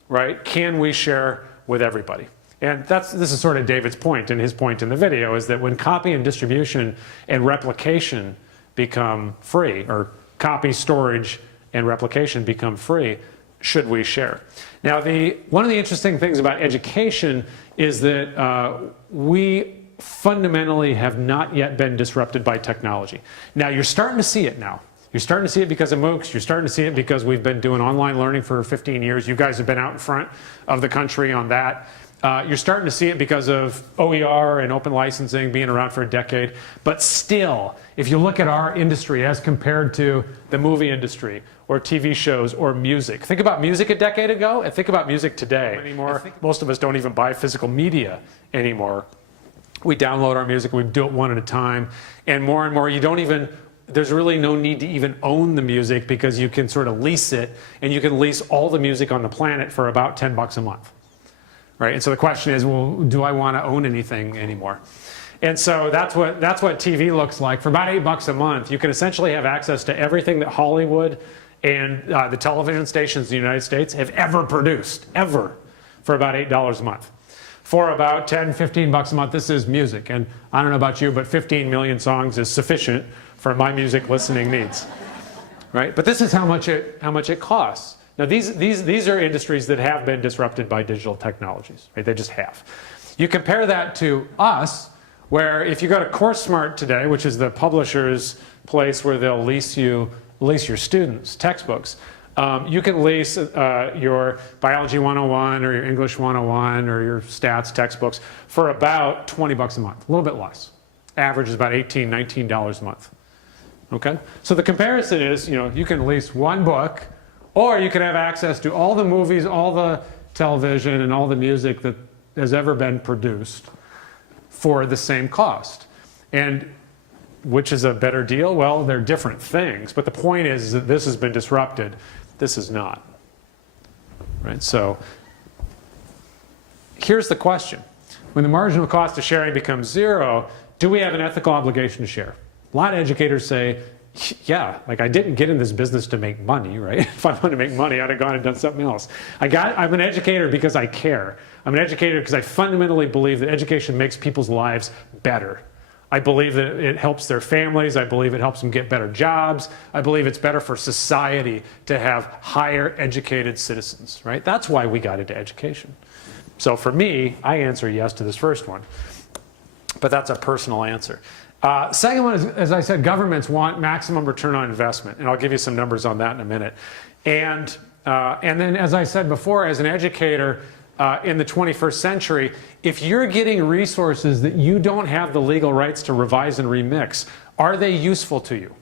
right, can we share with everybody? And this is sort of David's point, and his point in the video is that when copy and distribution and replication become free, or copy, storage, and replication become free, should we share? Now, one of the interesting things about education is that we fundamentally have not yet been disrupted by technology. Now, you're starting to see it now. You're starting to see it because of MOOCs. You're starting to see it because we've been doing online learning for 15 years. You guys have been out in front of the country on that. You're starting to see it because of OER and open licensing being around for a decade. But still, if you look at our industry as compared to the movie industry or TV shows or music, think about music a decade ago and think about music today. Anymore, most of us don't even buy physical media anymore. We download our music, we do it one at a time, and more, there's really no need to even own the music because you can sort of lease it, and you can lease all the music on the planet for about $10 a month. Right? And so the question is, well, do I want to own anything anymore? And so that's what TV looks like. For about $8 a month, you can essentially have access to everything that Hollywood and the television stations in the United States have ever produced, ever, for about $8 a month. For about $10, $15 a month, this is music. And I don't know about you, but 15 million songs is sufficient for my music listening needs. Right? But this is how much it costs. Now, these are industries that have been disrupted by digital technologies. Right? They just have. You compare that to us, where if you go to CourseSmart today, which is the publisher's place where they'll lease your students' textbooks, you can lease your Biology 101 or your English 101 or your stats textbooks for about $20 a month, a little bit less. Average is about $18, $19 a month. Okay? So the comparison is, you can lease one book, or you can have access to all the movies, all the television, and all the music that has ever been produced for the same cost. And which is a better deal? Well, they're different things. But the point is that this has been disrupted. This is not. Right? So here's the question. When the marginal cost of sharing becomes zero, do we have an ethical obligation to share? A lot of educators say, yeah, like I didn't get in this business to make money, right? If I wanted to make money, I'd have gone and done something else. I'm an educator because I care. I'm an educator because I fundamentally believe that education makes people's lives better. I believe that it helps their families. I believe it helps them get better jobs. I believe it's better for society to have higher educated citizens, right? That's why we got into education. So for me, I answer yes to this first one. But that's a personal answer. Second one is, as I said, governments want maximum return on investment, and I'll give you some numbers on that in a minute. And then, as I said before, as an educator in the 21st century, if you're getting resources that you don't have the legal rights to revise and remix, are they useful to you?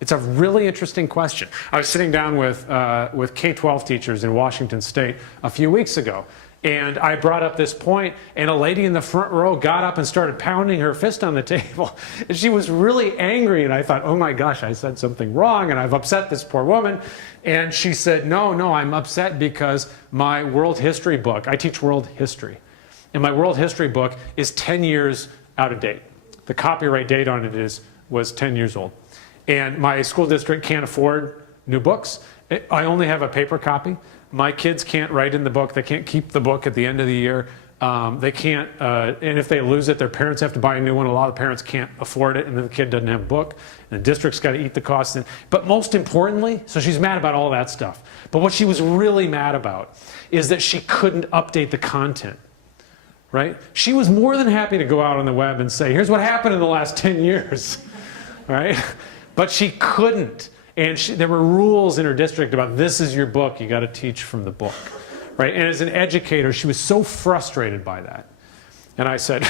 It's a really interesting question. I was sitting down with K-12 teachers in Washington State a few weeks ago, and I brought up this point, and a lady in the front row got up and started pounding her fist on the table. And she was really angry, and I thought, oh my gosh, I said something wrong, and I've upset this poor woman. And she said, no, I'm upset because my world history book, I teach world history, and my world history book is 10 years out of date. The copyright date on it was 10 years old. And my school district can't afford new books. I only have a paper copy. My kids can't write in the book. They can't keep the book at the end of the year. They can't, and if they lose it, their parents have to buy a new one. A lot of parents can't afford it, and then the kid doesn't have a book. And the district's got to eat the cost. But most importantly, so she's mad about all that stuff. But what she was really mad about is that she couldn't update the content. Right? She was more than happy to go out on the web and say, here's what happened in the last 10 years. Right? But she couldn't. And there were rules in her district about this is your book, you got to teach from the book. Right? And as an educator, she was so frustrated by that. And I said,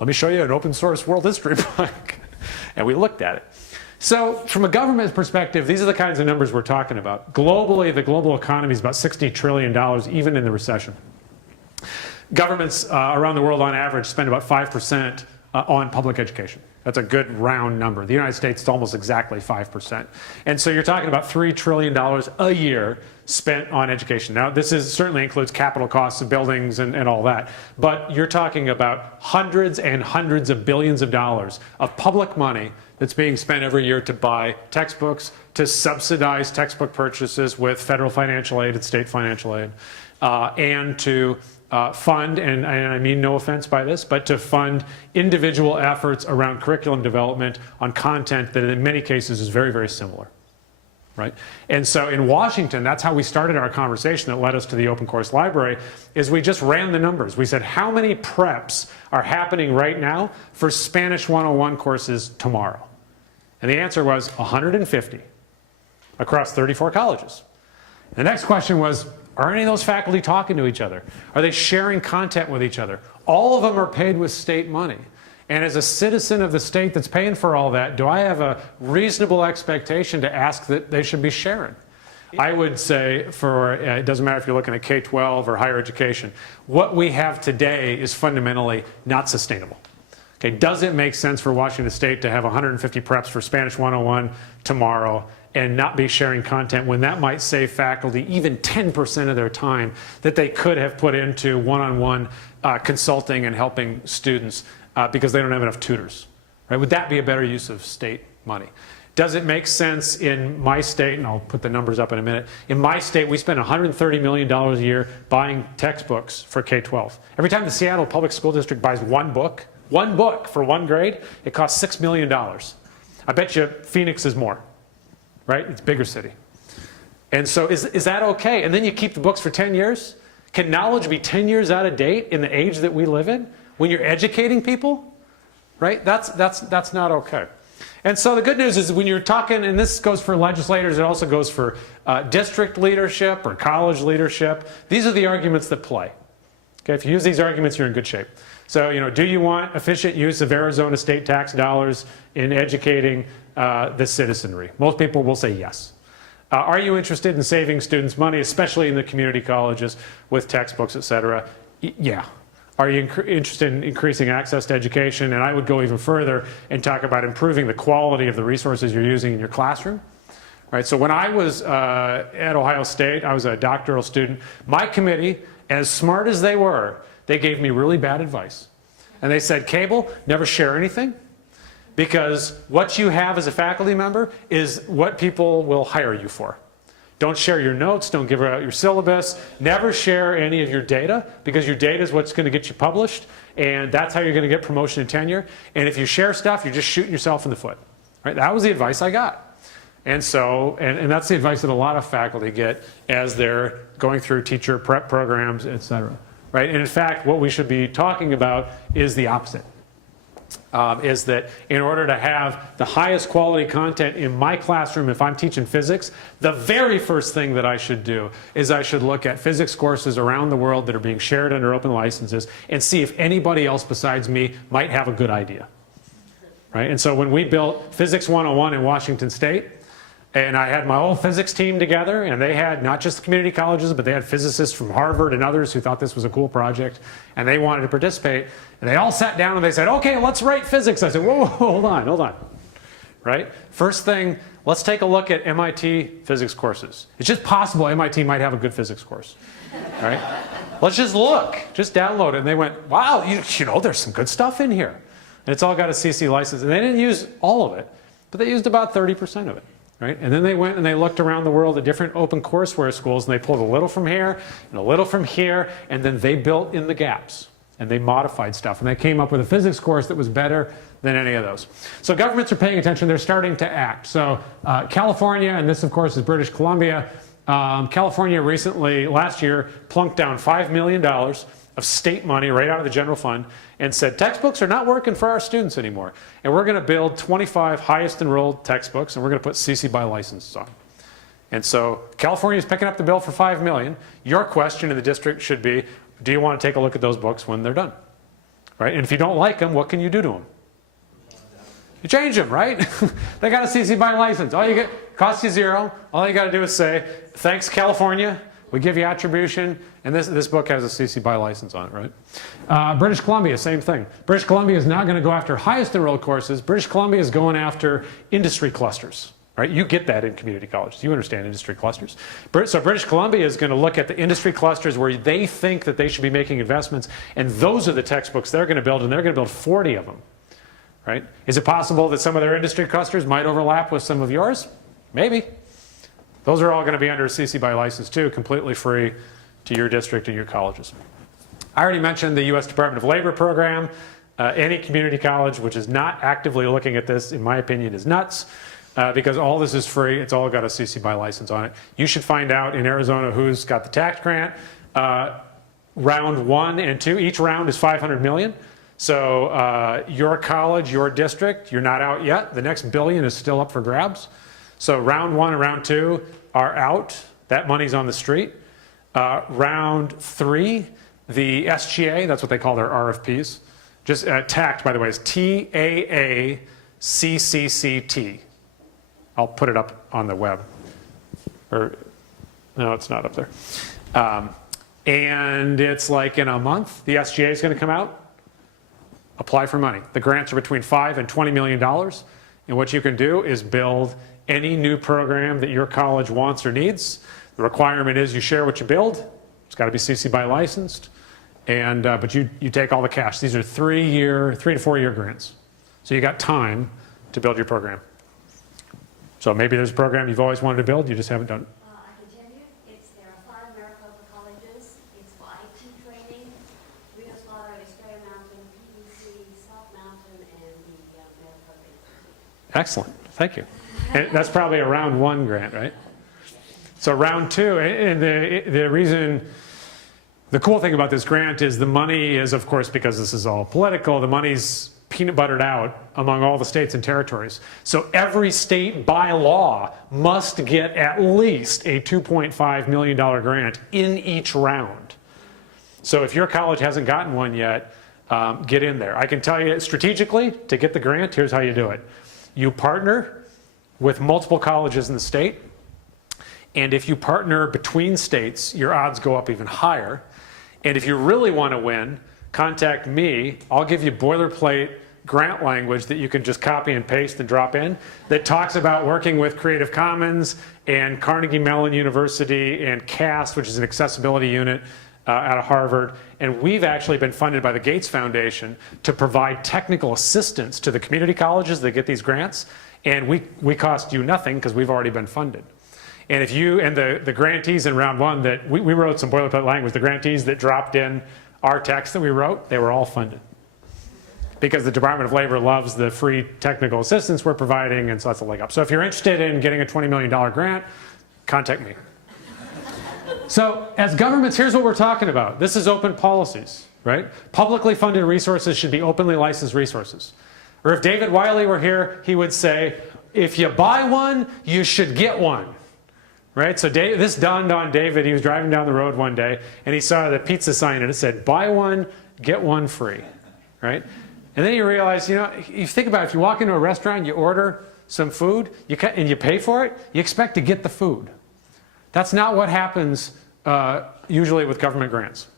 let me show you an open source world history book. And we looked at it. So from a government perspective, these are the kinds of numbers we're talking about. Globally, the global economy is about $60 trillion, even in the recession. Governments around the world on average spend about 5% on public education. That's a good round number. The United States is almost exactly 5%. And so you're talking about $3 trillion a year spent on education. Now, this certainly includes capital costs of buildings and all that. But you're talking about hundreds and hundreds of billions of dollars of public money that's being spent every year to buy textbooks, to subsidize textbook purchases with federal financial aid and state financial aid, and to fund, and I mean no offense by this, but to fund individual efforts around curriculum development on content that in many cases is very, very similar. Right? And so in Washington, that's how we started our conversation that led us to the Open Course Library, is we just ran the numbers. We said, how many preps are happening right now for Spanish 101 courses tomorrow? And the answer was 150 across 34 colleges. The next question was, are any of those faculty talking to each other? Are they sharing content with each other? All of them are paid with state money. And as a citizen of the state that's paying for all that, do I have a reasonable expectation to ask that they should be sharing? I would say it doesn't matter if you're looking at K-12 or higher education, what we have today is fundamentally not sustainable. Okay, does it make sense for Washington State to have 150 preps for Spanish 101 tomorrow and not be sharing content when that might save faculty even 10% of their time that they could have put into one-on-one consulting and helping students because they don't have enough tutors? Right? Would that be a better use of state money? Does it make sense in my state, and I'll put the numbers up in a minute, in my state we spend $130 million a year buying textbooks for K-12. Every time the Seattle Public School District buys one book for one grade, it costs $6 million. I bet you Phoenix is more, right? It's a bigger city. And so is that okay? And then you keep the books for 10 years? Can knowledge be 10 years out of date in the age that we live in when you're educating people? Right? That's not okay. And so the good news is when you're talking, and this goes for legislators, it also goes for district leadership or college leadership, these are the arguments that play. Okay, if you use these arguments, you're in good shape. So, do you want efficient use of Arizona state tax dollars in educating the citizenry? Most people will say yes. Are you interested in saving students money, especially in the community colleges with textbooks, et cetera? Yeah. Are you interested in increasing access to education? And I would go even further and talk about improving the quality of the resources you're using in your classroom. Right, so when I was at Ohio State, I was a doctoral student. My committee, as smart as they were, they gave me really bad advice. And they said, Cable, never share anything, because what you have as a faculty member is what people will hire you for. Don't share your notes, don't give out your syllabus, never share any of your data, because your data is what's going to get you published, and that's how you're going to get promotion and tenure. And if you share stuff, you're just shooting yourself in the foot. Right? That was the advice I got. And so, and that's the advice that a lot of faculty get as they're going through teacher prep programs, et cetera. Right? And in fact, what we should be talking about is the opposite. Is that in order to have the highest quality content in my classroom, if I'm teaching physics, the very first thing that I should do is I should look at physics courses around the world that are being shared under open licenses and see if anybody else besides me might have a good idea. right? And so when we built Physics 101 in Washington State, and I had my whole physics team together, and they had not just the community colleges, but they had physicists from Harvard and others who thought this was a cool project, and they wanted to participate. And they all sat down and they said, okay, let's write physics. I said, whoa, hold on, right? First thing, let's take a look at MIT physics courses. It's just possible MIT might have a good physics course, right? Let's just look, just download it. And they went, wow, you know, there's some good stuff in here. And it's all got a CC license. And they didn't use all of it, but they used about 30% of it. Right? And then they went and they looked around the world at different open courseware schools, and they pulled a little from here and a little from here, and then they built in the gaps and they modified stuff, and they came up with a physics course that was better than any of those. So governments are paying attention, they're starting to act. So California, and this of course is British Columbia, California recently, last year, plunked down $5 million of state money right out of the general fund and said textbooks are not working for our students anymore. And we're going to build 25 highest enrolled textbooks, and we're going to put CC BY licenses on. And so California is picking up the bill for $5 million. Your question in the district should be, do you want to take a look at those books when they're done? Right? And if you don't like them, what can you do to them? You change them, right? They got a CC BY license. All you get, costs you $0. All you got to do is say, thanks California, we give you attribution, and this book has a CC BY license on it, right? British Columbia, same thing. British Columbia is not going to go after highest enrolled courses. British Columbia is going after industry clusters, right? You get that in community colleges. You understand industry clusters. So British Columbia is going to look at the industry clusters where they think that they should be making investments, and those are the textbooks they're going to build, and they're going to build 40 of them, right? Is it possible that some of their industry clusters might overlap with some of yours? Maybe. Those are all going to be under a CC BY license too, completely free to your district and your colleges. I already mentioned the U.S. Department of Labor program. Any community college which is not actively looking at this, in my opinion, is nuts because all this is free. It's all got a CC BY license on it. You should find out in Arizona who's got the tax grant. Round 1 and 2, each round is $500 million. So your college, your district, you're not out yet. The next $1 billion is still up for grabs. So round 1 and round 2 are out. That money's on the street. Round 3, the SGA, that's what they call their RFPs. Just TACT, by the way, is TAACCCT. I'll put it up on the web. Or, no, it's not up there. And it's like in a month, the SGA is going to come out. Apply for money. The grants are between $5 and $20 million. And what you can do is build any new program that your college wants or needs. The requirement is you share what you build. It's got to be CC BY licensed. And, but you take all the cash. These are 3 to 4 year grants. So you got time to build your program. So maybe there's a program you've always wanted to build, you just haven't done it. I can tell you, there are 5 Maricopa colleges. It's for IT training, Rio Slaughter, Estrella Mountain, PVC, South Mountain, and the Maricopa Institute. Excellent, thank you. And that's probably a round 1 grant, right? So round 2, and the reason, the cool thing about this grant is the money is, of course, because this is all political, the money's peanut buttered out among all the states and territories. So every state by law must get at least a $2.5 million grant in each round. So if your college hasn't gotten one yet, get in there. I can tell you strategically, to get the grant, here's how you do it. You partner with multiple colleges in the state, and if you partner between states, your odds go up even higher. And if you really want to win, contact me. I'll give you boilerplate grant language that you can just copy and paste and drop in that talks about working with Creative Commons and Carnegie Mellon University and CAST, which is an accessibility unit out of Harvard. And we've actually been funded by the Gates Foundation to provide technical assistance to the community colleges that get these grants. And we cost you nothing because we've already been funded. And if you, and the grantees in round 1 that, we wrote some boilerplate language, the grantees that dropped in our text that we wrote, they were all funded. Because the Department of Labor loves the free technical assistance we're providing, and so that's a leg up. So if you're interested in getting a $20 million grant, contact me. So as governments, here's what we're talking about. This is open policies, right? Publicly funded resources should be openly licensed resources. Or if David Wiley were here, he would say, if you buy one, you should get one. Right? So this dawned on David. He was driving down the road one day, and he saw the pizza sign, and it said, buy one, get one free. Right? And then you realize, you think about it, if you walk into a restaurant, you order some food, and you pay for it, you expect to get the food. That's not what happens usually with government grants.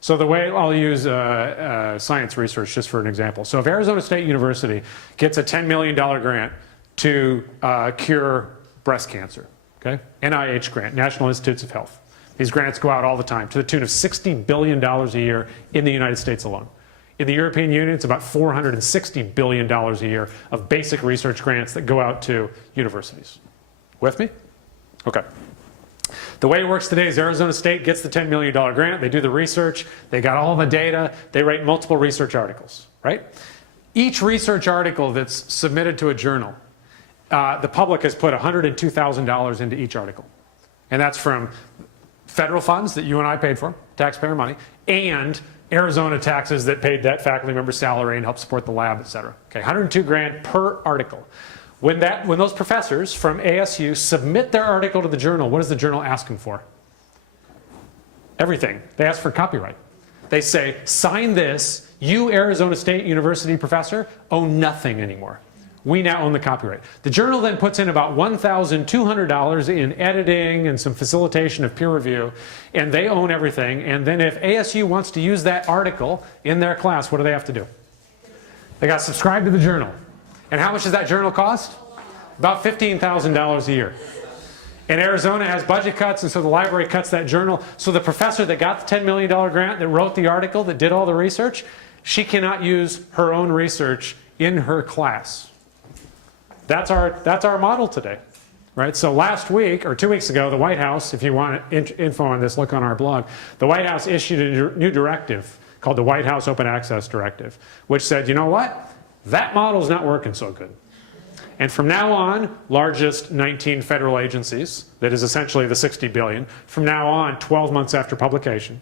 So the way I'll use science research just for an example. So if Arizona State University gets a $10 million grant to cure breast cancer, okay? NIH grant, National Institutes of Health. These grants go out all the time to the tune of $60 billion a year in the United States alone. In the European Union, it's about $460 billion a year of basic research grants that go out to universities. With me? Okay. The way it works today is Arizona State gets the $10 million grant, they do the research, they got all the data, they write multiple research articles, right? Each research article that's submitted to a journal, the public has put $102,000 into each article. And that's from federal funds that you and I paid for, taxpayer money, and Arizona taxes that paid that faculty member's salary and helped support the lab, et cetera. Okay, 102 grand per article. When those professors from ASU submit their article to the journal, what does the journal ask them for? Everything. They ask for copyright. They say, sign this, you Arizona State University professor own nothing anymore. We now own the copyright. The journal then puts in about $1,200 in editing and some facilitation of peer review, and they own everything. And then if ASU wants to use that article in their class, what do they have to do? They got to subscribe to the journal. And how much does that journal cost? About $15,000 a year. And Arizona has budget cuts, and so the library cuts that journal. So the professor that got the $10 million grant, that wrote the article, that did all the research, she cannot use her own research in her class. That's our model today, right? So last week, or 2 weeks ago, the White House, if you want info on this, look on our blog. The White House issued a new directive called the White House Open Access Directive, which said, you know what? That model's not working so good. And from now on, largest 19 federal agencies, that is essentially the 60 billion, from now on, 12 months after publication,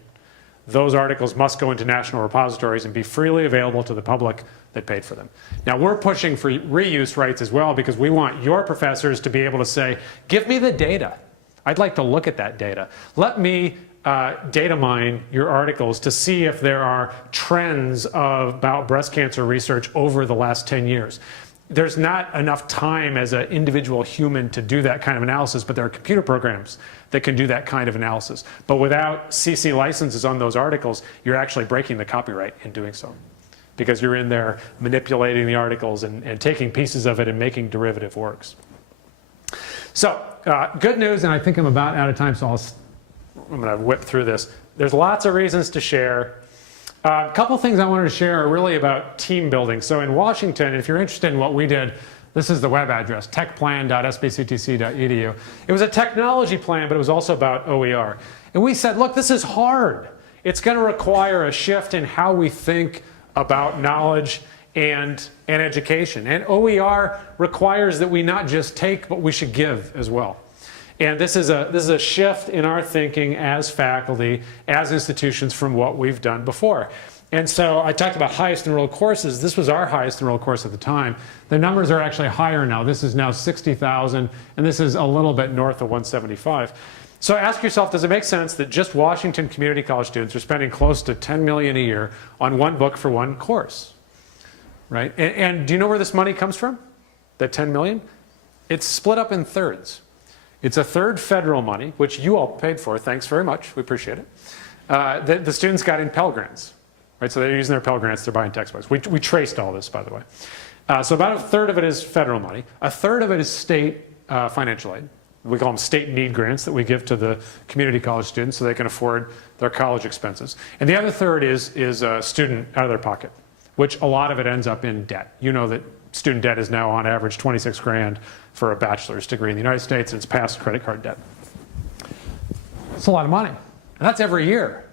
those articles must go into national repositories and be freely available to the public that paid for them. Now, we're pushing for reuse rights as well because we want your professors to be able to say, give me the data. I'd like to look at that data. Let me data mine your articles to see if there are trends about breast cancer research over the last 10 years. There's not enough time as an individual human to do that kind of analysis, but there are computer programs that can do that kind of analysis. But without CC licenses on those articles, you're actually breaking the copyright in doing so, because you're in there manipulating the articles and taking pieces of it and making derivative works. So good news, and I think I'm about out of time, so I'm going to whip through this. There's lots of reasons to share. A couple things I wanted to share are really about team building. So in Washington, if you're interested in what we did, this is the web address, techplan.sbctc.edu. It was a technology plan, but it was also about OER. And we said, look, this is hard. It's going to require a shift in how we think about knowledge and education. And OER requires that we not just take, but we should give as well. And this is a shift in our thinking as faculty, as institutions from what we've done before. And so I talked about highest enrolled courses. This was our highest enrolled course at the time. The numbers are actually higher now. This is now 60,000, and this is a little bit north of 175. So ask yourself, does it make sense that just Washington community college students are spending close to $10 million a year on one book for one course? Right? And do you know where this money comes from? That $10 million? It's split up in thirds. It's a third federal money, which you all paid for. Thanks very much. We appreciate it. The students got in Pell Grants. Right? So they're using their Pell Grants. They're buying textbooks. We traced all this, by the way. So about a third of it is federal money. A third of it is state financial aid. We call them state need grants that we give to the community college students so they can afford their college expenses. And the other third is student out of their pocket, which a lot of it ends up in debt. You know that student debt is now on average 26 grand for a bachelor's degree in the United States, and it's past credit card debt. That's a lot of money. And that's every year,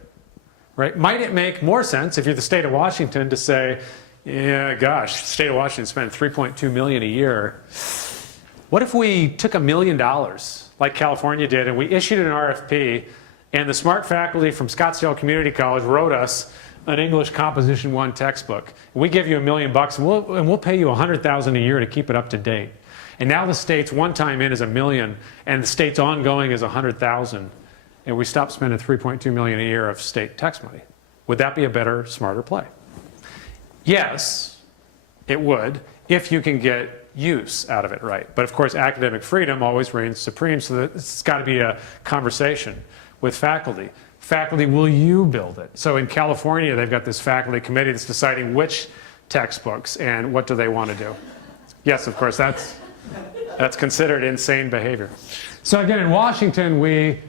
right? Might it make more sense if you're the state of Washington to say, yeah, gosh, the state of Washington spent $3.2 million a year. What if we took $1 million like California did and we issued an RFP and the smart faculty from Scottsdale Community College wrote us an English Composition 1 textbook. We give you $1 million and we'll pay you $100,000 a year to keep it up to date. And now the state's one time in is $1 million and the state's ongoing is $100,000, and we stop spending $3.2 million a year of state tax money. Would that be a better, smarter play? Yes, It would, if you can get use out of it right. But of course, academic freedom always reigns supreme, so that it's got to be a conversation with faculty. Faculty, will you build it? So in California, they've got this faculty committee that's deciding which textbooks and what do they want to do. Yes, of course, that's considered insane behavior. So again, in Washington,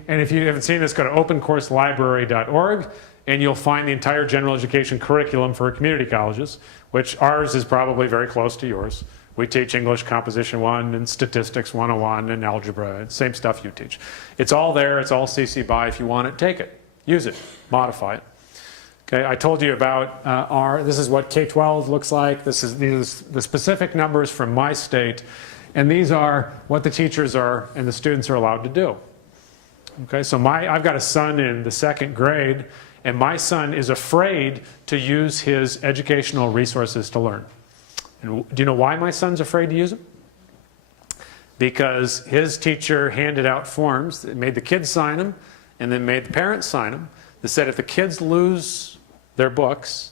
and if you haven't seen this, go to opencourselibrary.org, and you'll find the entire general education curriculum for community colleges, which ours is probably very close to yours. We teach English Composition 1 and Statistics 101 and Algebra, same stuff you teach. It's all there, it's all CC BY. If you want it, take it, use it, modify it. Okay, I told you about this is what K-12 looks like. These are the specific numbers from my state, and these are what the teachers are and the students are allowed to do. Okay, so I've got a son in the 2nd grade, and my son is afraid to use his educational resources to learn. And do you know why my son's afraid to use them? Because his teacher handed out forms that made the kids sign them and then made the parents sign them that said if the kids lose their books,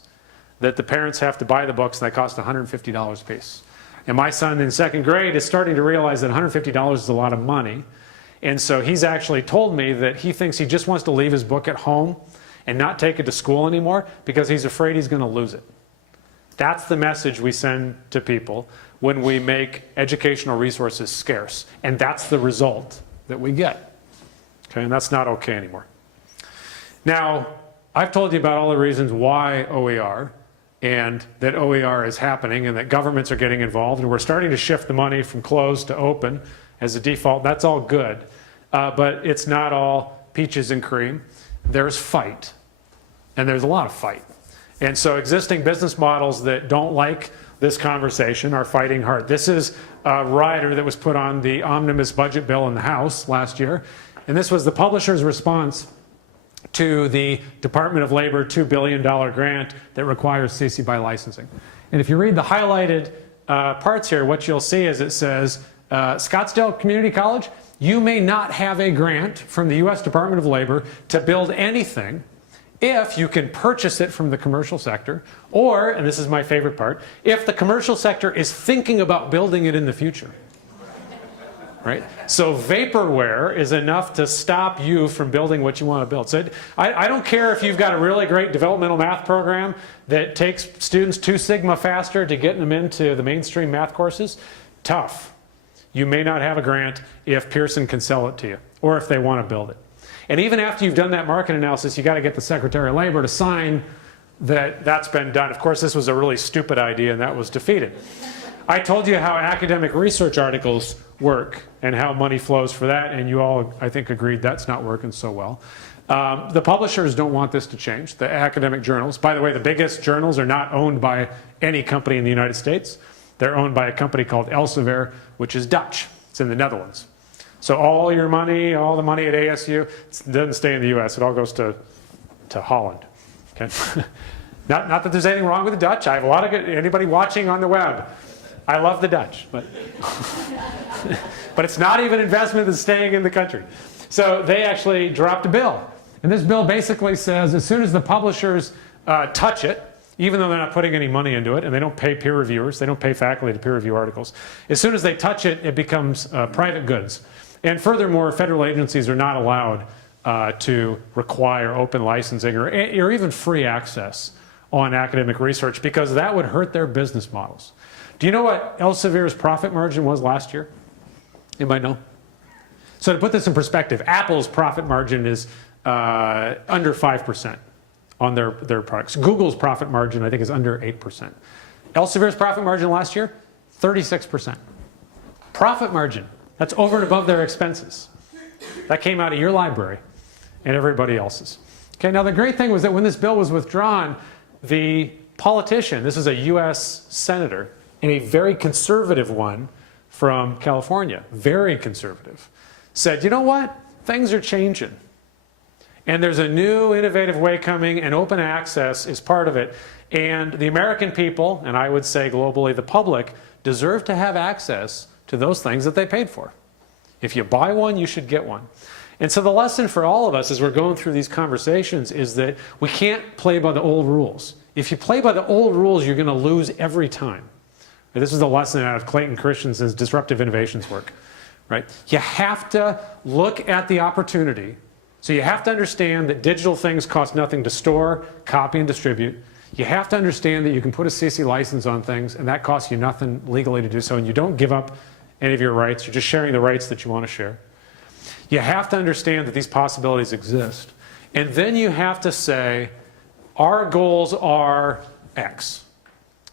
that the parents have to buy the books and they cost $150 a piece. And my son in 2nd grade is starting to realize that $150 is a lot of money. And so he's actually told me that he thinks he just wants to leave his book at home and not take it to school anymore because he's afraid he's going to lose it. That's the message we send to people when we make educational resources scarce. And that's the result that we get. Okay, and that's not okay anymore. Now, I've told you about all the reasons why OER, and that OER is happening, and that governments are getting involved, and we're starting to shift the money from closed to open as a default. That's all good. But it's not all peaches and cream. There's fight. And there's a lot of fight. And so existing business models that don't like this conversation are fighting hard. This is a rider that was put on the omnibus budget bill in the House last year. And this was the publisher's response to the Department of Labor $2 billion grant that requires CC BY licensing. And if you read the highlighted parts here, what you'll see is it says, Scottsdale Community College, you may not have a grant from the U.S. Department of Labor to build anything if you can purchase it from the commercial sector, or, and this is my favorite part, if the commercial sector is thinking about building it in the future. Right? So vaporware is enough to stop you from building what you want to build. So I don't care if you've got a really great developmental math program that takes students 2 sigma faster to get them into the mainstream math courses. Tough. You may not have a grant if Pearson can sell it to you, or if they want to build it. And even after you've done that market analysis, you got to get the Secretary of Labor to sign that that's been done. Of course, this was a really stupid idea, and that was defeated. I told you how academic research articles work and how money flows for that, and you all, I think, agreed that's not working so well. The publishers don't want this to change, the academic journals. By the way, the biggest journals are not owned by any company in the United States. They're owned by a company called Elsevier, which is Dutch. It's in the Netherlands. So all your money, all the money at ASU, it doesn't stay in the US. It all goes to Holland. Okay? Not that there's anything wrong with the Dutch. I have a lot of anybody watching on the web. I love the Dutch, but but it's not even investment that's staying in the country. So they actually dropped a bill. And this bill basically says as soon as the publishers touch it, even though they're not putting any money into it, and they don't pay peer reviewers, they don't pay faculty to peer review articles, as soon as they touch it, it becomes private goods. And furthermore, federal agencies are not allowed to require open licensing or even free access on academic research because that would hurt their business models. Do you know what Elsevier's profit margin was last year? Anybody know? So to put this in perspective, Apple's profit margin is under 5% on their products. Google's profit margin, I think, is under 8%. Elsevier's profit margin last year, 36%. Profit margin. That's over and above their expenses. That came out of your library and everybody else's. Okay, now the great thing was that when this bill was withdrawn, the politician, this is a US senator, and a very conservative one from California, very conservative, said, you know what? Things are changing. And there's a new innovative way coming, and open access is part of it. And the American people, and I would say globally the public, deserve to have access to those things that they paid for. If you buy one, you should get one. And so the lesson for all of us as we're going through these conversations is that we can't play by the old rules. If you play by the old rules, you're going to lose every time. This is a lesson out of Clayton Christensen's Disruptive Innovations work, right? You have to look at the opportunity. So you have to understand that digital things cost nothing to store, copy, and distribute. You have to understand that you can put a CC license on things, and that costs you nothing legally to do so, and you don't give up any of your rights. You're just sharing the rights that you want to share. You have to understand that these possibilities exist. And then you have to say, our goals are X.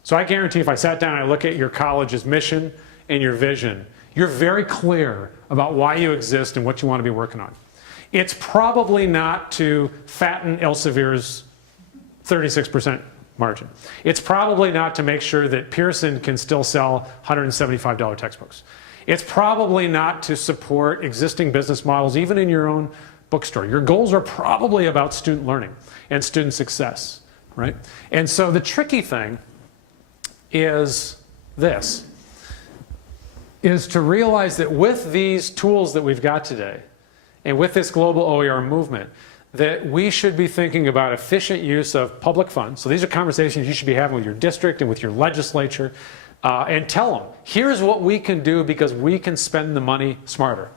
So I guarantee if I sat down and I look at your college's mission and your vision, you're very clear about why you exist and what you want to be working on. It's probably not to fatten Elsevier's 36% margin. It's probably not to make sure that Pearson can still sell $175 textbooks. It's probably not to support existing business models, even in your own bookstore. Your goals are probably about student learning and student success, right? And so the tricky thing is this, is to realize that with these tools that we've got today, and with this global OER movement, that we should be thinking about efficient use of public funds. So these are conversations you should be having with your district and with your legislature, and tell them, here's what we can do because we can spend the money smarter.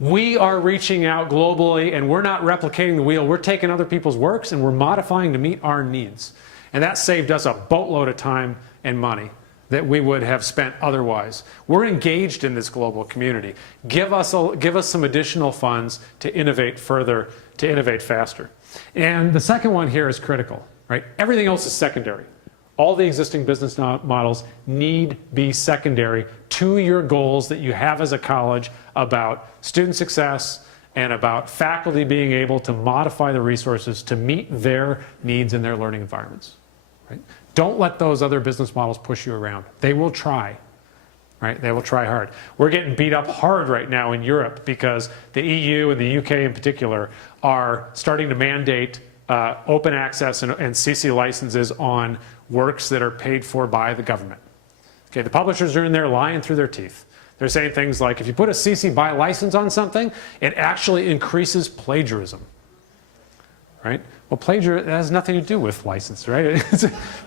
We are reaching out globally and we're not replicating the wheel. We're taking other people's works and we're modifying to meet our needs. And that saved us a boatload of time and money that we would have spent otherwise. We're engaged in this global community. Give us some additional funds to innovate further, to innovate faster. And the second one here is critical, right? Everything else is secondary. All the existing business models need be secondary to your goals that you have as a college about student success and about faculty being able to modify the resources to meet their needs in their learning environments. Right? Don't let those other business models push you around. They will try. Right? They will try hard. We're getting beat up hard right now in Europe because the EU and the UK in particular are starting to mandate open access and CC licenses on works that are paid for by the government. Okay, the publishers are in there lying through their teeth. They're saying things like, if you put a CC BY license on something, it actually increases plagiarism. Right? Well, plagiarism has nothing to do with license, right?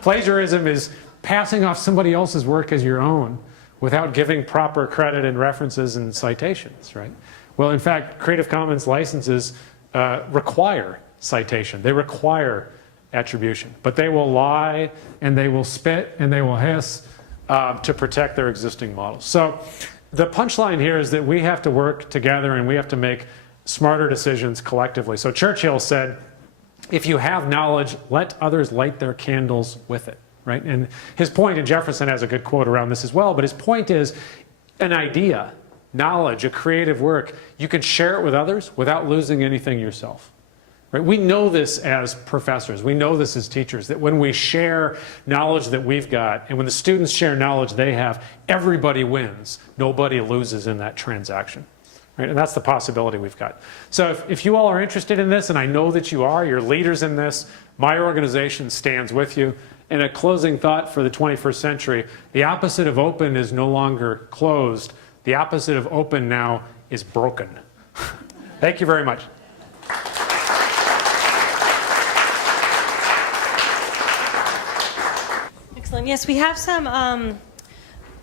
Plagiarism is passing off somebody else's work as your own without giving proper credit and references and citations, right? Well, in fact, Creative Commons licenses require citation. They require attribution, but they will lie and they will spit and they will hiss to protect their existing models. So the punchline here is that we have to work together and we have to make smarter decisions collectively. So Churchill said, if you have knowledge, let others light their candles with it, right? And his point, and Jefferson has a good quote around this as well, but his point is an idea, knowledge, a creative work, you can share it with others without losing anything yourself. Right? We know this as professors. We know this as teachers, that when we share knowledge that we've got, and when the students share knowledge they have, everybody wins. Nobody loses in that transaction. Right? And that's the possibility we've got. So if you all are interested in this, and I know that you are, you're leaders in this, my organization stands with you. And a closing thought for the 21st century, the opposite of open is no longer closed. The opposite of open now is broken. Thank you very much. Excellent. Yes, we have some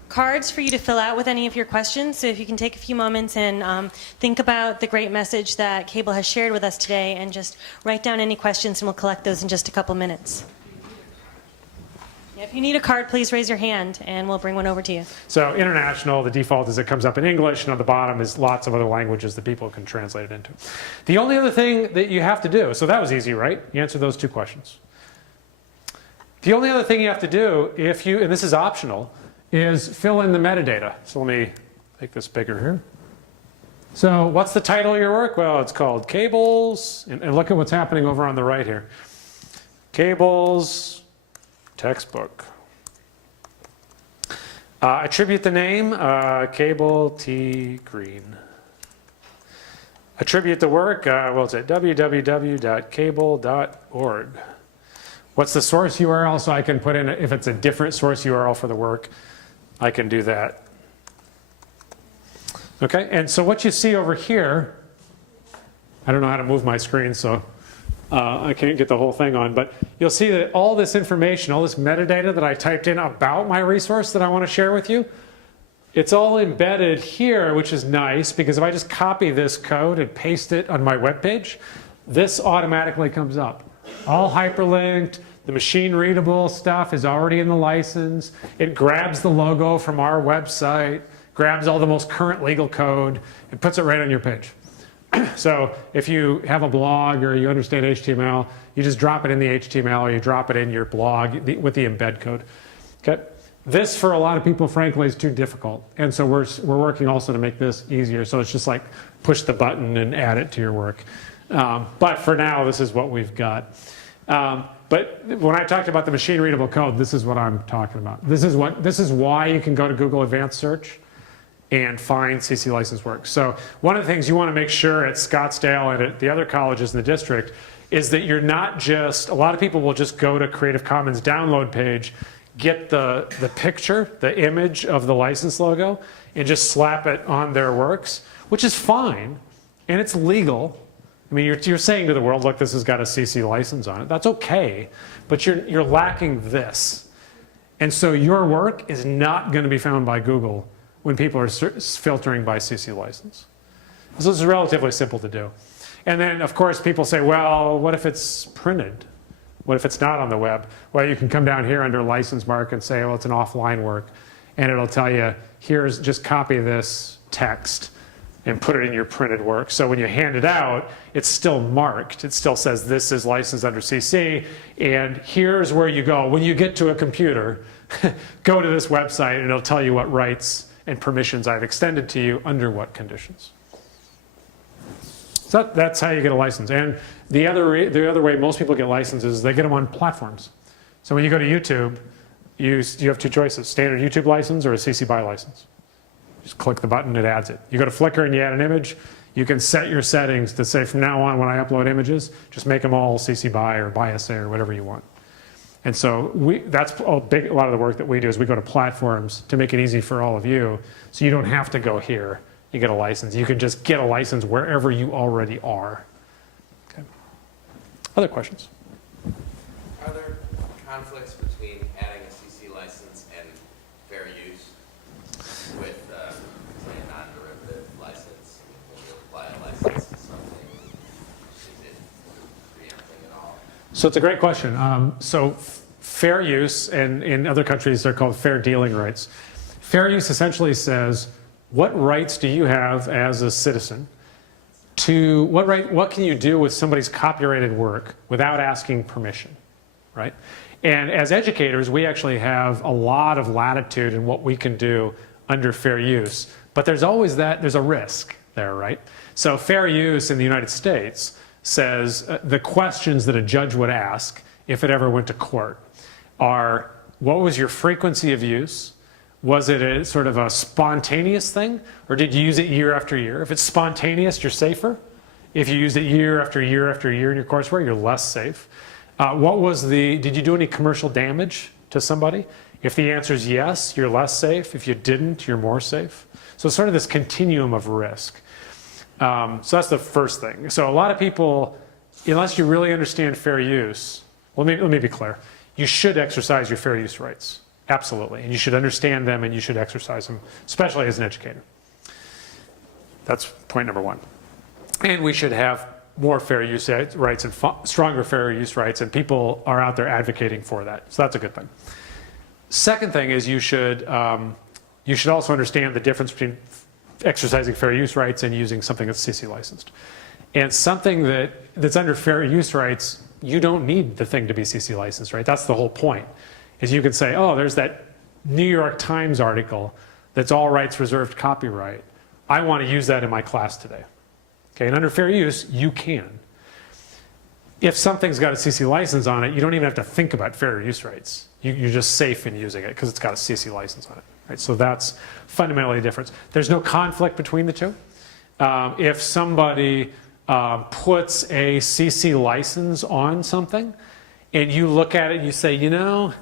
cards for you to fill out with any of your questions. So if you can take a few moments and think about the great message that Cable has shared with us today and just write down any questions and we'll collect those in just a couple minutes. Yeah, if you need a card, please raise your hand and we'll bring one over to you. So international, the default is it comes up in English, and on the bottom is lots of other languages that people can translate it into. The only other thing that you have to do, so that was easy, right? You answered those two questions. The only other thing you have to do, if you, and this is optional, is fill in the metadata. So let me make this bigger here. So what's the title of your work? Well, it's called Cables, and look at what's happening over on the right here. Cables textbook. Attribute the name, Cable T. Green. Attribute the work, well, it's at www.cable.org. What's the source URL? So I can put in, if it's a different source URL for the work, I can do that. Okay, and so what you see over here, I don't know how to move my screen, so I can't get the whole thing on, but you'll see that all this information, all this metadata that I typed in about my resource that I want to share with you, it's all embedded here, which is nice because if I just copy this code and paste it on my web page, this automatically comes up. All hyperlinked, the machine readable stuff is already in the license. It grabs the logo from our website, grabs all the most current legal code, and puts it right on your page. So if you have a blog or you understand HTML, you just drop it in the HTML or you drop it in your blog with the embed code. Okay. This, for a lot of people, frankly, is too difficult. And so we're working also to make this easier. So it's just like push the button and add it to your work. But for now, this is what we've got. But when I talked about the machine readable code, this is what I'm talking about. This is why you can go to Google Advanced Search and find CC license work. So one of the things you want to make sure at Scottsdale and at the other colleges in the district is that you're not just, a lot of people will just go to Creative Commons download page, get the picture, the image of the license logo, and just slap it on their works, which is fine, and it's legal. I mean, you're saying to the world, look, this has got a CC license on it. That's okay, but you're lacking this. And so your work is not going to be found by Google when people are filtering by CC license. So this is relatively simple to do. And then, of course, people say, well, what if it's printed? What if it's not on the web? Well, you can come down here under license mark and say, well, it's an offline work. And it'll tell you, here's, just copy this text and put it in your printed work. So when you hand it out, it's still marked. It still says this is licensed under CC. And here's where you go. When you get to a computer, go to this website and it'll tell you what rights and permissions I've extended to you under what conditions. So that's how you get a license. And the other way most people get licenses is they get them on platforms. So when you go to YouTube, you have two choices, standard YouTube license or a CC BY license. Just click the button, it adds it. You go to Flickr and you add an image, you can set your settings to say from now on when I upload images, just make them all CC BY or BY SA or whatever you want. And so that's a lot of the work that we do is we go to platforms to make it easy for all of you so you don't have to go here. You get a license. You can just get a license wherever you already are. Okay. Other questions? Are there conflicts between adding a CC license and fair use with, say, a non-derivative license? When you apply a license to something, is it preempting at all? So it's a great question. So fair use, and in other countries they're called fair dealing rights. Fair use essentially says, what rights do you have as a citizen to, what can you do with somebody's copyrighted work without asking permission, right? And as educators, we actually have a lot of latitude in what we can do under fair use. But there's always there's a risk there, right? So fair use in the United States says the questions that a judge would ask if it ever went to court are, what was your frequency of use? Was it a sort of a spontaneous thing, or did you use it year after year? If it's spontaneous, you're safer. If you use it year after year after year in your courseware, you're less safe. Did you do any commercial damage to somebody? If the answer is yes, you're less safe. If you didn't, you're more safe. So it's sort of this continuum of risk. So that's the first thing. So a lot of people, unless you really understand fair use, well, let me be clear. You should exercise your fair use rights. Absolutely. And you should understand them and you should exercise them, especially as an educator. That's point number one. And we should have more fair use rights and stronger fair use rights, and people are out there advocating for that. So that's a good thing. Second thing is you should also understand the difference between exercising fair use rights and using something that's CC licensed. And something that's under fair use rights, you don't need the thing to be CC licensed, right? That's the whole point. Is you can say, oh, there's that New York Times article that's all rights reserved copyright. I want to use that in my class today. Okay, and under fair use, you can. If something's got a CC license on it, you don't even have to think about fair use rights. You're just safe in using it because it's got a CC license on it. Right? So that's fundamentally a difference. There's no conflict between the two. If somebody puts a CC license on something and you look at it and you say, you know,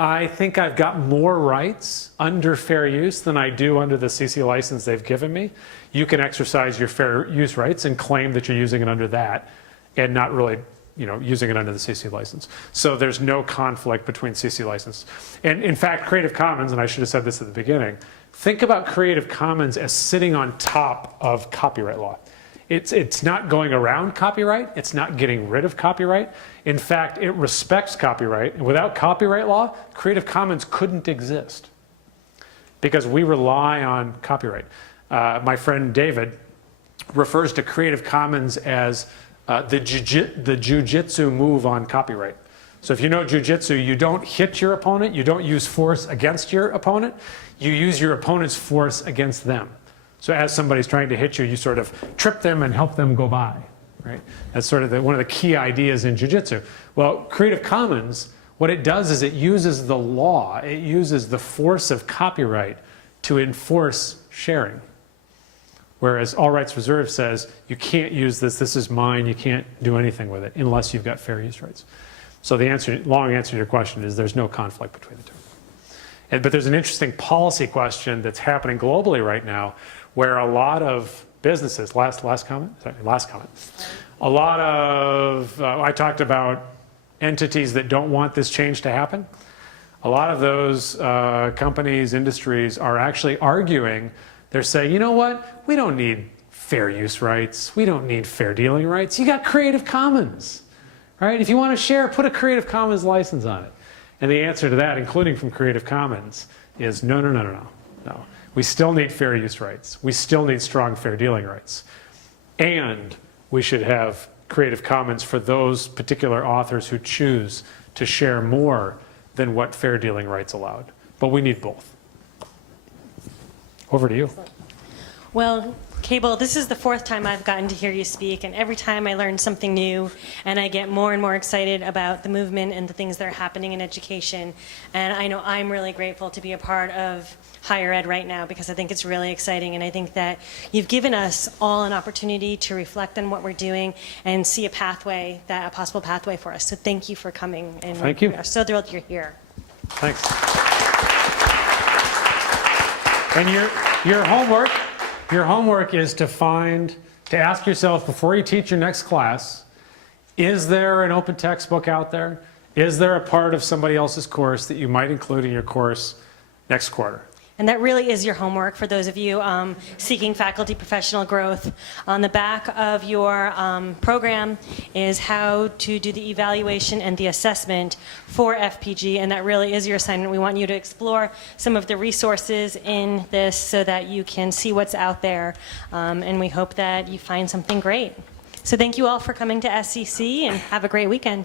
I think I've got more rights under fair use than I do under the CC license they've given me, you can exercise your fair use rights and claim that you're using it under that and not really using it under the CC license. So there's no conflict between CC license. And in fact, Creative Commons, and I should have said this at the beginning, think about Creative Commons as sitting on top of copyright law. It's not going around copyright. It's not getting rid of copyright. In fact, it respects copyright. And without copyright law, Creative Commons couldn't exist because we rely on copyright. My friend David refers to Creative Commons as the jujitsu move on copyright. So if you know jujitsu, you don't hit your opponent. You don't use force against your opponent. You use your opponent's force against them. So as somebody's trying to hit you, you sort of trip them and help them go by, right? That's sort of one of the key ideas in jiu-jitsu. Well, Creative Commons, what it does is it uses the law, it uses the force of copyright to enforce sharing. Whereas all rights reserved says, you can't use this, this is mine, you can't do anything with it unless you've got fair use rights. So the long answer to your question is there's no conflict between the two. But there's an interesting policy question that's happening globally right now where a lot of businesses, last comment. A lot of, I talked about entities that don't want this change to happen. A lot of those companies, industries are actually arguing, they're saying, you know what, we don't need fair use rights, we don't need fair dealing rights, you got Creative Commons, right? If you want to share, put a Creative Commons license on it. And the answer to that, including from Creative Commons, is no. We still need fair use rights. We still need strong fair dealing rights. And we should have Creative Commons for those particular authors who choose to share more than what fair dealing rights allowed. But we need both. Over to you. Well, Cable, this is the fourth time I've gotten to hear you speak, and every time I learn something new, and I get more and more excited about the movement and the things that are happening in education. And I know I'm really grateful to be a part of higher ed right now because I think it's really exciting, and I think that you've given us all an opportunity to reflect on what we're doing and see a pathway, a possible pathway for us. So thank you for coming. And Thank you. We are so thrilled you're here. Thanks. And your homework is to ask yourself before you teach your next class, is there an open textbook out there? Is there a part of somebody else's course that you might include in your course next quarter? And that really is your homework for those of you seeking faculty professional growth. On the back of your program is how to do the evaluation and the assessment for FPG, and that really is your assignment. We want you to explore some of the resources in this so that you can see what's out there, and we hope that you find something great. So thank you all for coming to SCC, and have a great weekend.